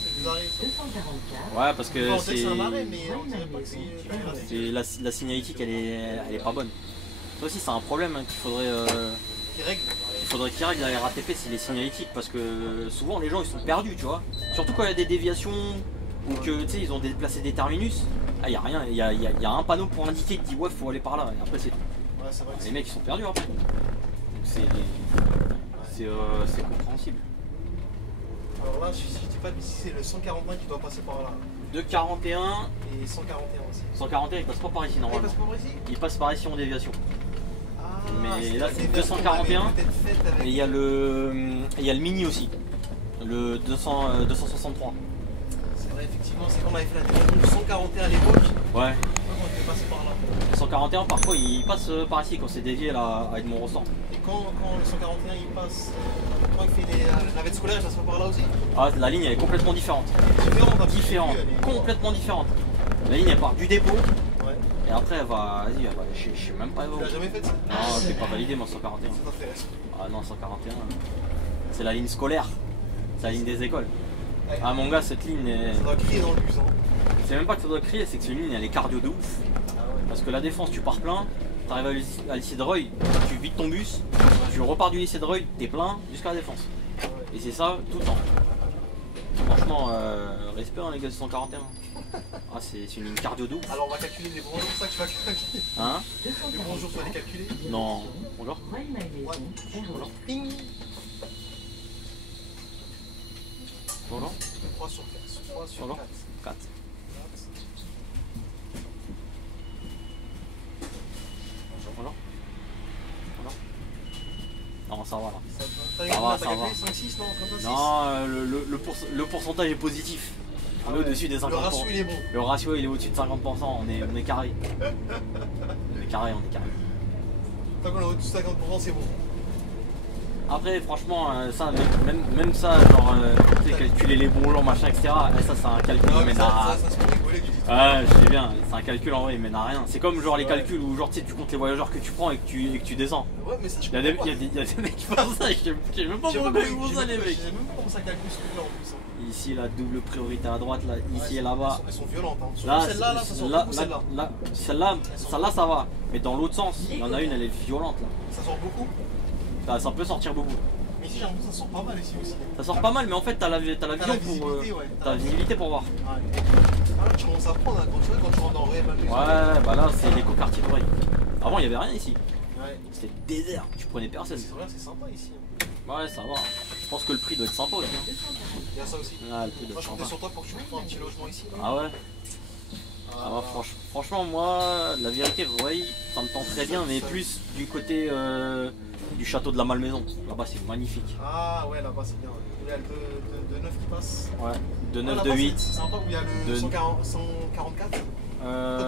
c'est des arrêts. 244. Ouais, parce que On sait que c'est c'est un arrêt, mais on dirait pas que c'est la signalétique, elle est pas bonne. Ça aussi, c'est un problème hein, qui règle. qu'il faudrait qu'ils règlent à la RATP, c'est les signalétiques, parce que souvent les gens ils sont perdus, tu vois. Surtout quand il y a des déviations ou que tu sais ils ont déplacé des terminus. Ah, y a rien, il y a un panneau pour indiquer qui dit ouais, faut aller par là. Et après c'est tout. Ouais, c'est vrai que Les mecs ils sont perdus après. Donc c'est compréhensible. Alors là, si je dis pas de bêtises, c'est le 141 qui doit passer par là. 241 Et 141 aussi. 141 il passe pas par ici Ah, il normalement. passe pas par ici? Il passe par ici en déviation. Ah, Mais là, la c'est déviation 241, avait peut-être faite avec- Et il y a le mini aussi. Le 263. C'est vrai, effectivement, c'est quand on avait fait la déviation du 141 à l'époque. Ouais. On était passé par là. 141 parfois il passe par ici quand c'est dévié là à Edmond-Rostand. Et quand le 141 il passe, quand il fait la navette scolaire, il passe pas par là aussi? Ah, la ligne elle est complètement différente. Différente. Complètement différente. La ligne elle part du dépôt Ouais. et après elle va. Vas-y, je sais même pas Tu où. l'as jamais fait ça? Non, c'est pas validé moi 141. Ça t'intéresse. Ah non 141. C'est la ligne scolaire. C'est la ligne des écoles. Ouais. Ah mon gars cette ligne Ça doit crier dans le bus. Hein. c'est même pas que ça doit crier, c'est que cette ligne elle est cardio de ouf. Ah ouais. Parce que la défense tu pars plein, t'arrives à lycée de Reuil, tu vides ton bus, tu repars du lycée de Reuil, t'es plein jusqu'à la défense. Et c'est ça tout le temps. Franchement, respect hein, les gars de 141. Ah c'est une ligne cardio de ouf. Alors on va calculer les bonjours, c'est ça que tu vas calculer. Hein? Les bonjours, tu vas les calculer. Non. Bonjour. Bonjour. Ping. Bonjour. 3 sur 4. 3 sur Bonjour. 4. 4. Bonjour. Bonjour. Non ça va là. T'as ça calculé va. 5, 6, non? Comme ça, 6. Non, le pourcentage est positif. On est au-dessus des 50%. Le ratio il est bon. Le ratio il est au-dessus de 50%, on est carré. On est carré. Tant qu'on est au-dessus de 50%, c'est bon. Après franchement ça même ça genre tu sais, calculer les bons jours machin etc. Ça c'est un calcul Ah, mais mais ça se peut rigoler, tu dis. ouais je sais bien, c'est un calcul en vrai il mène à rien. C'est comme genre les calculs où genre tu sais tu comptes les voyageurs que tu prends et que tu descends. Ouais, mais ça je Il y a des comprends mecs qui font ça, je sais même pas pourquoi ils font ça les Je mecs. sais même pas comment ça calcule ce truc-là en plus. Hein. Ici la double priorité à droite, là, ici Ouais, et là-bas. Elles sont violentes. Hein. Surtout Là, celle-là, là, ça sort beaucoup celle-là. celle-là ça va, mais dans l'autre sens, il y en a une elle est violente là. Ça sort beaucoup. Ça peut sortir beaucoup. Mais ici j'ai l'impression que ça sort pas mal ici aussi. Ça sort pas mal mais en fait t'as la vision T'as la pour visibilité, ouais. t'as la visibilité pour voir. Ouais. Ah, tu commences à prendre hein, quand tu rentres dans le réel. Ouais bah là c'est l'éco-quartier de Reuil. Avant il y avait rien ici. Ouais. C'était désert, tu prenais personne. C'est vrai, c'est sympa ici. Hein. Ouais ça va. Je pense que le prix doit être sympa aussi. Hein. Il y a ça aussi. Ah, le prix doit Moi être je comptais sympa. sur toi pour que tu trouves un petit logement ici. Là. Ah ouais. Ah bah, franchement moi la vérité Reuil ça me tente très bien mais plus du côté du château de la Malmaison. Là-bas c'est magnifique. Ah ouais, là-bas c'est bien. Il y a le de 9 qui passe. Ouais. De 9 là-bas, de 8. C'est sympa où il y a le De- 144. Toi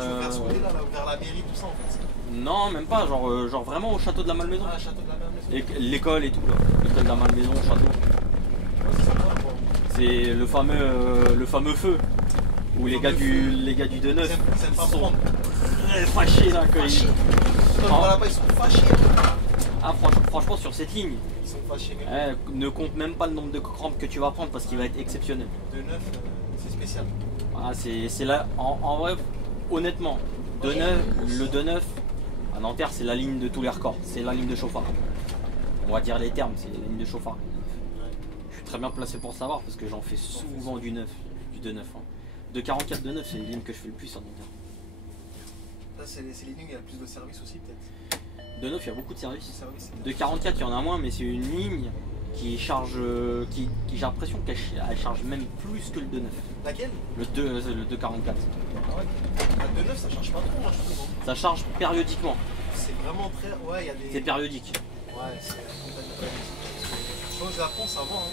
tu veux vers ce côté là, vers la mairie, tout ça en fait. Non même pas, genre vraiment au château de la Malmaison. Ah, château de la Malmaison. Et l'école et tout là. L'école de la Malmaison, au château. Ouais, c'est sympa. Bon. C'est le fameux feu. Où les gars du 2-9 Ils aiment pas sont prendre. très fâchés là quand Fâchés. ils. Quand on va là-bas, ils sont fâchés. Ah franchement sur cette ligne, Ils sont fâchés. Mais ne compte même pas le nombre de crampes que tu vas prendre parce qu'il va être exceptionnel. de 9, c'est spécial. Ah, c'est là, en vrai, honnêtement, le 2-9 à Nanterre, c'est la ligne de tous les records, c'est la ligne de chauffard. On va dire les termes, c'est la ligne de chauffard. Je suis très bien placé pour savoir parce que j'en fais souvent du 9, du 2-9. Hein. De 44 2-9, c'est les lignes que je fais le plus à Nanterre. Là, c'est les lignes où il y a le plus de services aussi, peut-être. 2-9, il y a beaucoup de services. Services. De 44, il y en a moins, mais c'est une ligne qui charge, qui j'ai l'impression qu'elle charge même plus que le 2-9. Laquelle? Le 244. Ah ouais. La 2-9, ça charge pas trop, moi, je trouve. Hein. Ça charge périodiquement. C'est vraiment très. Ouais, il y a des. C'est périodique. Ouais, c'est complètement périodique. Je pense que je la prends, ça va. Hein.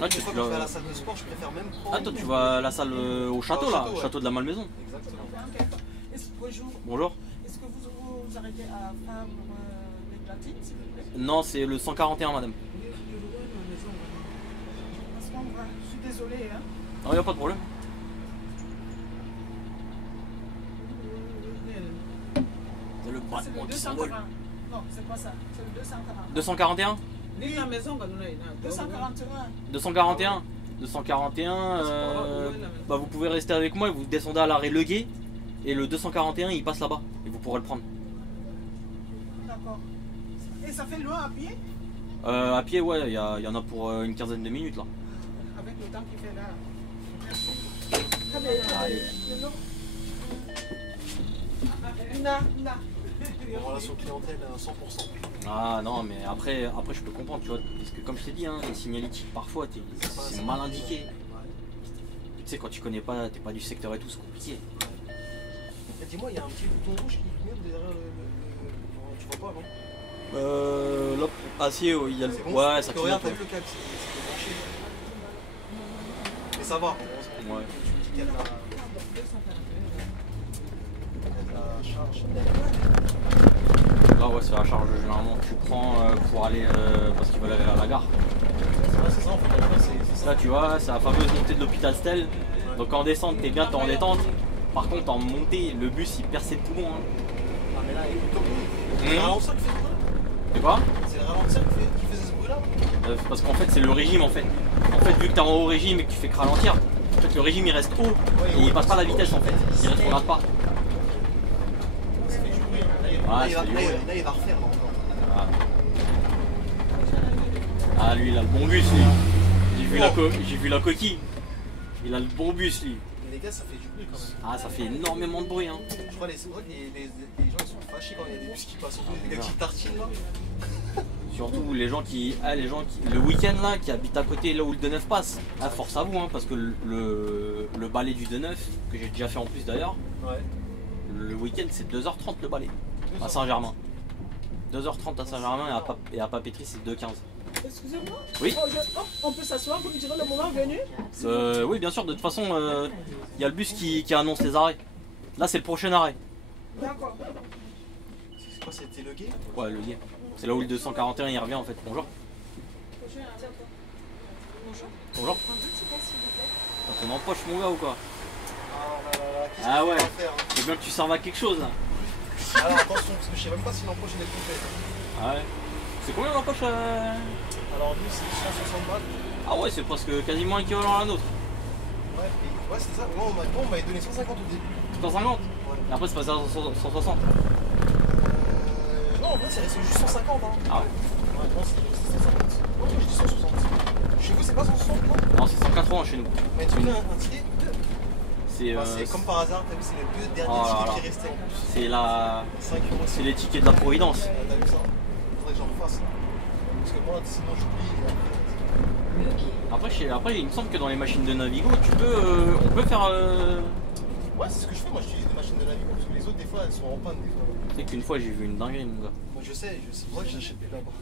Là, Des fois, quand je vais à la salle de sport, je préfère même prendre. Ah, toi, tu vas à la salle au château, au là, château, ouais. château de la Malmaison. Exactement. Bonjour. Bonjour. Est-ce que vous arrêtez à faire les platines, s'il vous plaît? Non, c'est le 141, madame. Parce qu'on va. Je suis désolée, hein. Non, il n'y a pas de problème. C'est le C'est le battement qui s'envole. 240. Non, c'est pas ça. C'est le 240. 241. Ni la maison, 241. 241. 241, bah vous pouvez rester avec moi et vous descendez à l'arrêt Le Guet. Et le 241 il passe là-bas et vous pourrez le prendre. D'accord. Et ça fait loin à pied? À pied, ouais, il y en a pour une quinzaine de minutes là. Avec le temps qu'il fait là. Allez. Relation clientèle à 100%. Ah non, mais après je peux comprendre, tu vois, parce que comme je t'ai dit, hein, les signalétiques parfois c'est mal indiqué. Tu sais, quand tu connais pas, t'es pas du secteur et tout, c'est compliqué. Dis-moi, il y a un petit bouton rouge qui vient derrière le. Tu vois pas, non? Là, ah si, il y a le. Bon, ouais, ça regarde, clignote. t'as vu le câble, c'est branché. Mais ça va, heureusement. Ouais. Tu me dis qu'il y a de la charge. Là, ouais, c'est la charge généralement que tu prends pour aller. Parce qu'ils veulent aller à la gare. Ouais, c'est ça, en fait, c'est ça. Là, tu vois, c'est la fameuse montée de l'hôpital Stel. Donc en descente, t'es bien, t'es en détente. Par contre, en montée, le bus il perce ses poumons. Hein. Ah, mais là, c'est le ralentisseur qui fait ce bruit-là. C'est quoi? C'est le ralentisseur qui faisait ce bruit-là. Parce qu'en fait, c'est le régime en fait. En fait, vu que t'es en haut régime et que tu fais que ralentir, en fait, le régime il reste haut. Et il passe pas la vitesse en fait. Il rétrograde pas. Ça fait du bruit. Ouais, Là, il va refaire encore. Ah, lui, il a le bon bus, lui. J'ai vu la coquille. Il a le bon bus, lui. Mais les gars, ça fait du bruit quand même. Ah, ça fait énormément de bruit, hein. Je crois que les gens ils sont fâchés quand il y a des bus qui passent. Surtout les gars qui tartinent là. Surtout les gens qui le week-end là, qui habitent à côté là où le 2-9 passe. Ah, force à vous, hein, parce que le balai du 2-9, que j'ai déjà fait en plus d'ailleurs, Ouais. le week-end c'est 2h30 le balai à Saint-Germain. 2h30 à Saint-Germain et à Papeterie c'est 2h15. Excusez-moi. Oui. On peut s'asseoir, vous me direz le moment venu. Oui, bien sûr, de toute façon, il y a le bus qui annonce les arrêts. Là, c'est le prochain arrêt. D'accord. C'est quoi, c'était le guet? Ouais, le Guet. C'est là où le 241 il revient en fait. Bonjour. Bonjour. T'as ton empoche, mon gars, ou quoi? Qu'est-ce Ah que ouais. tu vas faire, hein? Faut bien que tu serves à quelque chose là. Alors attention, parce que je sais même pas si l'empoche elle est complète. Ah ouais. C'est combien l'empoche Alors lui, c'est 160 balles. Ah ouais, c'est presque quasiment équivalent à la nôtre. Ouais, c'est ça. Moi, on m'avait donné 150 au début. 150. Ouais. Et après, c'est passé à 160. Non, en vrai, c'est resté juste 150. Hein. Ah ouais. Ouais, non, c'est 150. Ouais, je dis 160. Chez vous, c'est pas 160, non? Non, c'est 180 chez nous. Mais tu veux un ticket? C'est C'est comme par hasard, t'as vu, c'est les deux derniers Oh là tickets là. qui restaient en plus. c'est la. 5 euros. C'est les tickets de la Providence. T'as vu ça? Faudrait que j'en refasse. Parce que moi, sinon, j'oublie. Après, il me semble que dans les machines de Navigo, on peut faire. Ouais, c'est ce que je fais. Moi, j'utilise des machines de Navigo parce que les autres, des fois, elles sont en panne. Des fois. Tu sais qu'une fois, j'ai vu une dinguerie, mon gars. Moi, je sais, c'est pour ça que j'achète plus là-bas.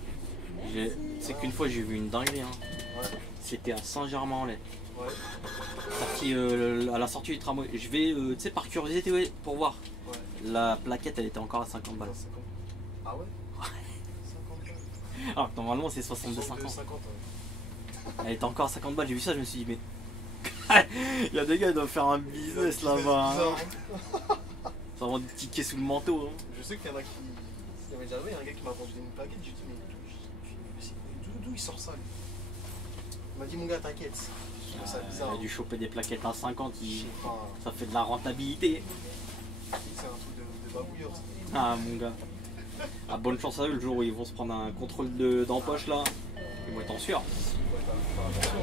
C'est qu'une fois, j'ai vu une dinguerie. Hein. Ouais. C'était à Saint-Germain-en-Laye. Ouais. À la sortie du tramway. Je vais, tu sais, par curiosité, ouais, pour voir. Ouais. La plaquette, elle était encore à 50 balles. 50. Ah ouais? 50 balles. Alors que normalement, c'est 62,50. 50, ouais. Elle était encore à 50 balles. J'ai vu ça, je me suis dit, mais. Il y a des gars, ils doivent faire un business là-bas. Hein. Ça vend des tickets sous le manteau. Hein. Je sais qu'il y en a qui. Il y avait déjà un gars qui m'a vendu une plaquette. J'ai dit, mais d'où il sort ça lui? Il m'a dit, mon gars, t'inquiète. Je trouve ça bizarre. Il a dû choper des plaquettes à 50. Je sais pas. Ça fait de la rentabilité. C'est un truc de babouilleur. Ça. Ah, mon gars. Ah, bonne chance à eux le jour où ils vont se prendre un contrôle d'empoche là. Ils vont être en sueur. Ouais, faire attention.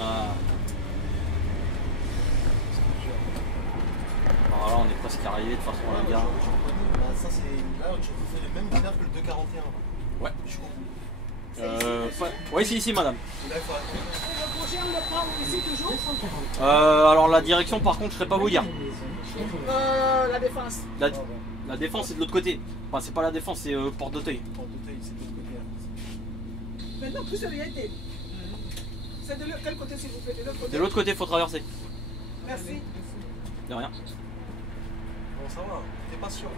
Hein. Ah. Alors là, on est presque arrivé de toute façon à la gare. Bah, ça, c'est. Là, tu fais le même délire que le 241. Là. Ouais. Jusqu'au bout. Ouais, ici, madame. Et là, il faut Et le prochain, on le prend ici toujours. Alors la direction, par contre, je ne saurais pas vous dire. La défense. La défense, c'est de l'autre côté. Enfin, c'est pas la défense, c'est Porte d'Auteuil. Porte d'Auteuil, c'est de l'autre côté. Hein. Maintenant, plus de réalité. C'est de quel côté, s'il vous plaît? De l'autre côté. De l'autre côté, il faut traverser. Merci. De rien. Bon, ça va, t'es pas sûr.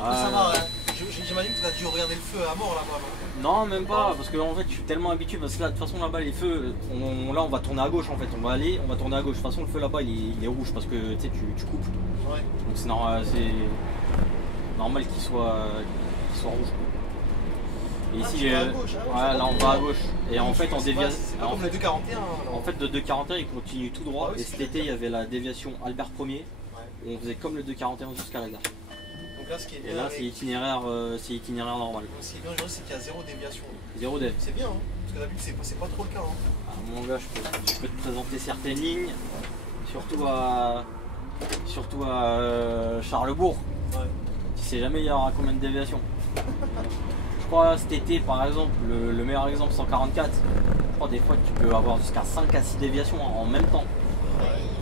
Ah, Ça va, hein. J'imagine que tu as dû regarder le feu à mort là-bas. Non, même pas, parce que en fait, je suis tellement habitué. Parce que là, de toute façon, là-bas, les feux, là, on va tourner à gauche en fait. On va tourner à gauche. De toute façon, le feu là-bas, il est rouge parce que tu sais, tu coupes. Ouais. Donc c'est normal qu'il soit rouge. Et ici, tu vas à gauche, ouais, là on va à gauche. Et en fait, on dévie. C'est pas En comme le fait, 241. en fait, de 241, il continue tout droit. Ah oui, Et c'est cet été, il y avait la déviation Albert 1er. Ouais. Où on faisait comme le 241 jusqu'à la gare. Donc là, ce qui est Et bien, là, avec- c'est itinéraire normal. ce qui est bien aujourd'hui, c'est qu'il y a zéro déviation. Zéro dev. C'est bien, hein, parce que d'habitude, c'est pas trop le cas. Hein. Ah, mon gars, je peux te présenter certaines lignes, surtout à Charlesbourg. Ouais. Tu sais jamais il y aura combien de déviations. Je crois cet été par exemple, le meilleur exemple 144, je crois des fois tu peux avoir jusqu'à 5 à 6 déviations en même temps.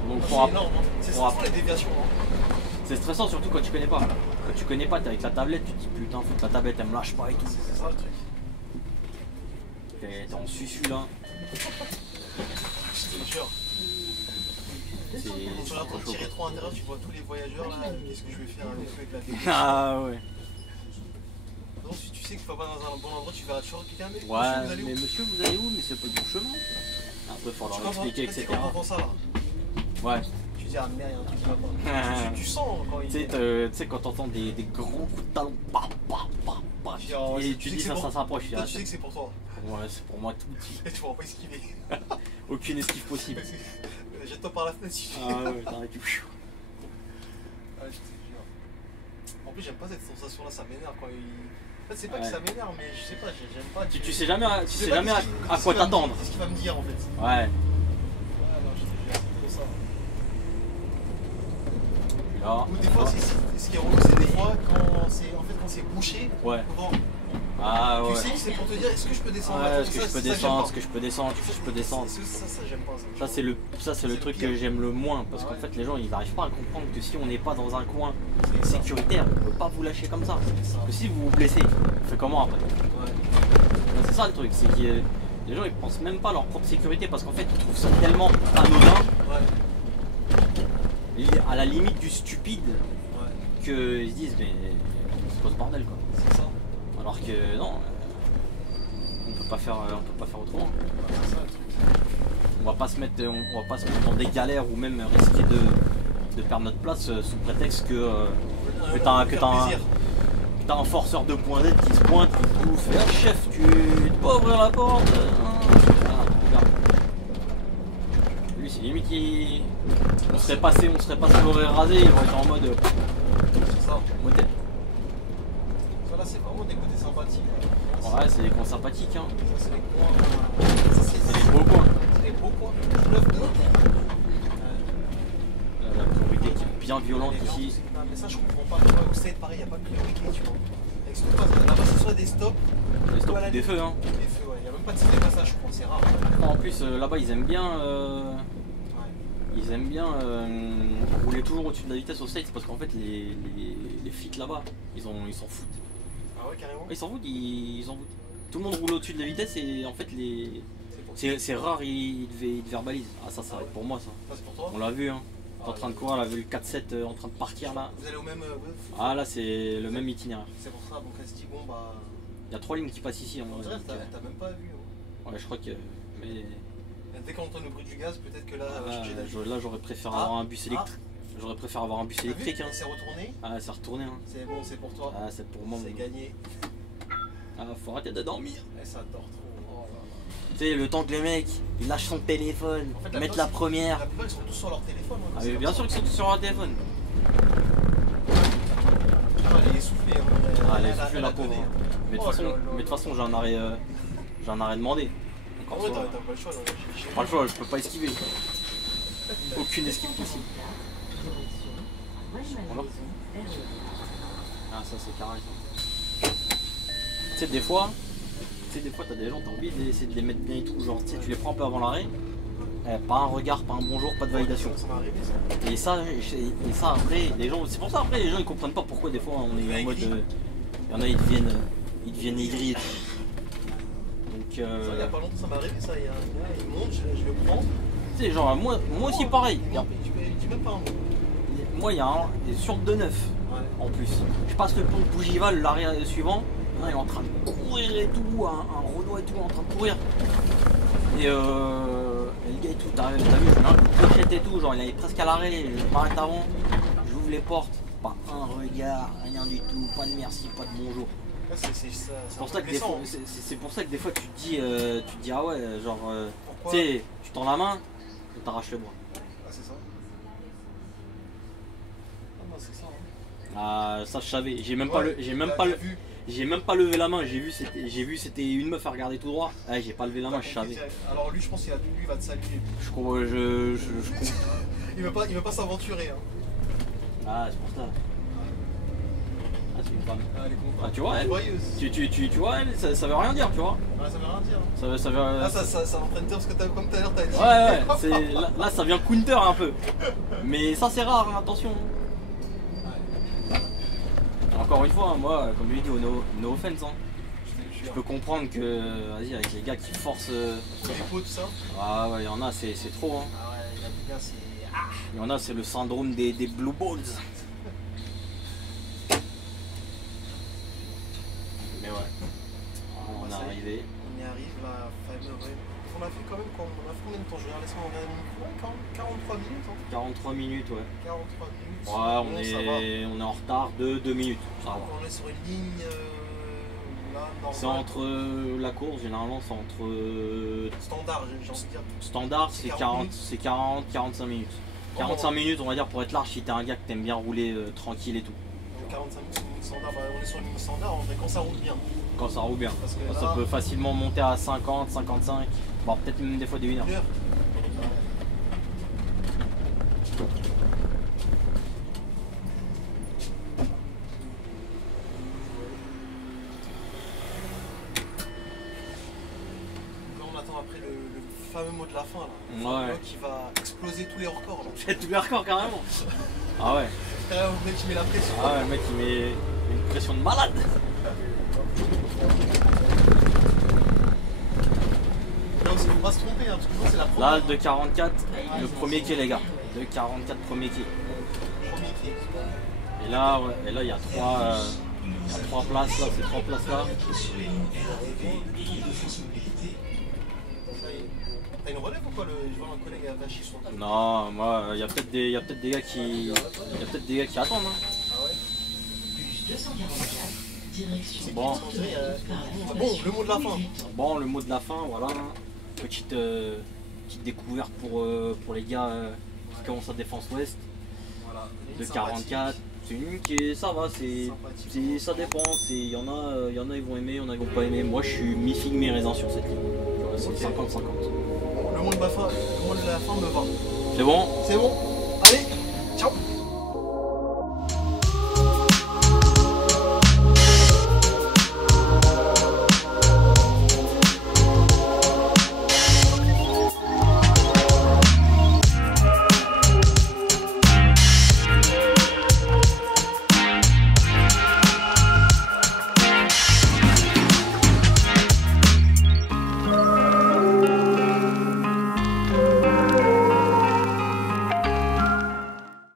Donc C'est énorme, hein. C'est pour stressant les déviations. Hein. c'est stressant surtout quand tu connais pas. Quand tu connais pas, t'es avec la tablette, tu te dis putain faut que la tablette elle me lâche pas et tout. C'est ça le truc. T'es en susu là. Je te jure. C'est Quand tu regardes ton chaud, petit rétro intérieur, tu vois tous les voyageurs là. Qu'est-ce que je vais faire avec eux avec la déviation? Ah ouais. Donc si tu sais que tu vas pas dans un bon endroit, tu verras toujours quelqu'un. Mais Ouais, vous allez où? mais monsieur vous allez où? Mais c'est pas le bon chemin. Après faut leur Tu comprends, expliquer, tu sais, etc. quand t'entends ça là, Ouais. tu dis ah merde, il y a un truc qui va pas. Tu sens quand il. Tu sais quand t'entends des grands coups de talon, bah, dis, oh, et tu tu sais dis que c'est ça, pour- ça s'approche. Toi, tu sais que c'est pour toi. Ouais, c'est pour moi tout petit. Et tu vas pas esquiver. Aucune esquive possible. Jette-toi par la fenêtre si tu Ah ouais, t'arrêtes. Ah, je te jure. En plus, j'aime pas cette sensation là, ça m'énerve quand il. En fait, c'est pas Ouais. que ça m'énerve, mais je sais pas, j'aime pas. Tu sais jamais, pas à qu'est-ce quoi qu'il- qu'est-ce qu'il va me t'attendre. dire, qu'est-ce qu'il va me dire en fait. Ouais. Ah non, je te jure, c'est trop ça. Puis là. Ou des fois, ce qui est relou, c'est des fois quand c'est bouché, Ouais. devant, Ah ouais. tu sais que c'est pour te dire est-ce que je peux descendre Ouais, là, est-ce que ça, je peux ça, j'aime descendre, pas. est-ce que je peux descendre, est-ce que je peux descendre. Ça, j'aime pas ça. Ça c'est le truc que j'aime le moins parce qu'en fait les gens ils n'arrivent pas à comprendre que si on n'est pas dans un coin C'est ça. sécuritaire, on peut pas vous lâcher comme ça. C'est ça. Que si vous vous blessez, on fait comment après? Ouais. C'est ça le truc, c'est que les gens ils pensent même pas à leur propre sécurité parce qu'en fait ils trouvent ça tellement anodin, Ouais. à la limite du stupide, Ouais. qu'ils se disent mais c'est quoi ce bordel quoi. C'est ça. Alors que non, on peut pas faire autrement. Ouais, c'est ça le truc. On va pas se mettre dans des galères ou même risquer de perdre notre place sous prétexte que t'as un forceur de point d'aide qui se pointe, qui te bouffe. Ah, chef, tu peux pas ouvrir la porte? Voilà, regarde. Lui, c'est limite on serait passé l'horaire rasé, il aurait été en mode C'est ça. motel. Ça là, c'est vraiment des côtés sympathiques. Ouais, c'est des coins sympathiques, hein. Ça, c'est les coins. Ça, C'est des beaux coins. C'est des beaux coins. 9 de La priorité qui est bien violente ici. Non, mais ça, je comprends pas. Tu vois, au State, pareil, il n'y a pas de priorité, tu vois. Avec ce truc, là-bas, c'est soit des stops, Les stops ou à la ou des feux, hein. Des feux, ouais. Il n'y a même pas de signe de passage, je crois. C'est rare. En plus, là-bas, ils aiment bien. Ouais. Ils aiment bien rouler toujours au-dessus de la vitesse au States parce qu'en fait les flics là-bas ils s'en foutent. Ah ouais, carrément. Ils s'en foutent, ils s'en foutent. Tout le monde roule au-dessus de la vitesse et en fait C'est pour c'est rare ils te verbalisent. Ah ça va être pour moi ça. Ça, c'est pour toi. On l'a vu hein. T'es en train de courir, on a vu le 4-7 en train de partir là. Vous allez au même. Ah là c'est le même itinéraire. C'est pour ça, donc elle se dit, bon bah. Il y a 3 lignes qui passent ici. On dirait que t'as même pas vu. Hein. Ouais je crois que. Mais Dès qu'on entend le bruit du gaz, peut-être que là, elle va changer d'avis. là j'aurais préféré avoir un bus électrique. J'aurais préféré avoir un bus T'as vu, électrique hein. c'est retourné. Ah c'est retourné hein. C'est bon, c'est pour toi. Ah c'est pour moi. C'est gagné. Ah faut arrêter de dormir. Eh, ça dort trop. Oh là là. Tu sais, le temps que le mec il lâche son téléphone, En fait, mettre plupart, la première. La plupart, ils sont tous sur leur téléphone. Hein, Ah, c'est mais comme bien ça. sûr qu'ils sont tous sur leur téléphone. Ah, elle est essoufflée. Hein. Ah, elle est a- essoufflée, a la pauvre. donné, hein. Mais de Oh toute là là là. façon, j'ai un arrêt demandé. Ah Encore ouais, une t'as fois, pas le choix. Non. J'ai- pas le choix, je peux pas esquiver. Aucune esquive possible. Voilà. Ah, ça c'est carré. Ça. Tu sais, des fois, t'as des gens, t'as envie d'essayer de les mettre bien et tout. Genre, tu sais, tu les prends un peu avant l'arrêt. Pas un regard, pas un bonjour, pas de validation. Ça m'est arrivé ça. Et ça après, les gens, c'est pour ça après les gens ils comprennent pas pourquoi des fois on est en mode. Il y en a ils deviennent aigris et tout. Donc Ça, il y a pas longtemps, ça m'est arrivé ça. Il y a un gars, il monte, je le prends. tu sais genre moi aussi pareil. Il dit même pas un mot. Moi il y a un sur 2-9 Ouais. en plus. Je passe le pont de Bougival, l'arrêt suivant, il est en train de courir et tout, un Renault et tout en train de courir. Et le gars et tout, t'as vu, je mets un coup de clochette et tout, genre il est presque à l'arrêt, je m'arrête avant, j'ouvre les portes, pas un regard, rien du tout, pas de merci, pas de bonjour. Là, C'est pour ça que des fois, c'est pour ça que des fois tu te dis ah ouais, genre, pourquoi? tu sais, tu tends la main, et t'arraches le bras. Ah, c'est ça. Ah, non, c'est ça. Hein. Ah, ça je savais. J'ai même Ouais, j'ai même pas levé la main. J'ai vu c'était une meuf à regarder tout droit. Ah, j'ai pas levé la main, je savais. Alors lui, je pense qu'il va te saluer. Il veut pas s'aventurer. Hein. Ah, c'est pour ça. Ah, c'est une femme. Ah, elle est contente. Ah, tu vois, elle, tu vois, elle, ça veut rien dire, tu vois. Ah, ça veut rien dire. Ça veut. Là, ça m'entraîne parce que comme tout à l'heure, t'as dit. Ouais, là, ça vient counter un peu. Mais ça, c'est rare, hein, attention. Encore une fois, hein, moi, comme je l'ai dit, no offense, hein. Je peux comprendre que, vas-y, avec les gars qui forcent. Les pots, tout ça. Ah ouais, il y en a, c'est trop, hein. Ah ouais, il y a des gars, c'est. Ah. Il y en a, c'est le syndrome des blue balls. Mais ouais, on est arrivé. On y arrive, la fameuse. On a fait quand même combien de temps? Je regarde laisse-moi regarder. 43 minutes. Hein. 43 minutes, ouais. 43 minutes. Ouais, on est en retard de 2 minutes. Ça va. On est sur une ligne là, normale. C'est entre la course, généralement, c'est entre. Standard, j'ai envie de dire. Standard, c'est 40, 45 minutes. 45 minutes, on va dire, pour être large si t'es un gars que t'aimes bien rouler tranquille et tout. 45 minutes, c'est une ligne standard. Bah, on est sur une ligne standard, en vrai, quand ça roule bien. Quand ça roule bien. Parce que ça là, peut facilement monter à 50, 55, voire peut-être même des fois des 1 heure. On attend après le fameux mot de la fin là. Ouais. Qui va exploser tous les records là. Fait tous les records carrément. Ah ouais. Le mec qui met la pression. Ah ouais, le mec il met une pression de malade. Là aussi, faut pas se tromper, hein, parce que nous c'est la première. Là, de 44, le premier quai, les gars. De 44, premier quai. Premier quai. Et là, ouais, il y a 3 places là, ces 3 places là. T'as une relève ou quoi? Je vois un collègue attaché sur toi. Non, moi, il y a peut-être des gars qui attendent. Hein. Ah ouais? Plus 244, direction. Bon. Bon, le mot de la fin. Bon, le mot de la fin, voilà. Petite découverte pour les gars qui commencent à Défense Ouest. Voilà. De 44. C'est une ligne qui ça va, ça dépend. Il y en a, ils vont aimer, il y en a, ils vont pas aimer. Moi, je suis mi-figue, mi-raisin sur cette ligne. C'est 50-50. Le mot de la fin me va. C'est bon? C'est bon. Allez, ciao.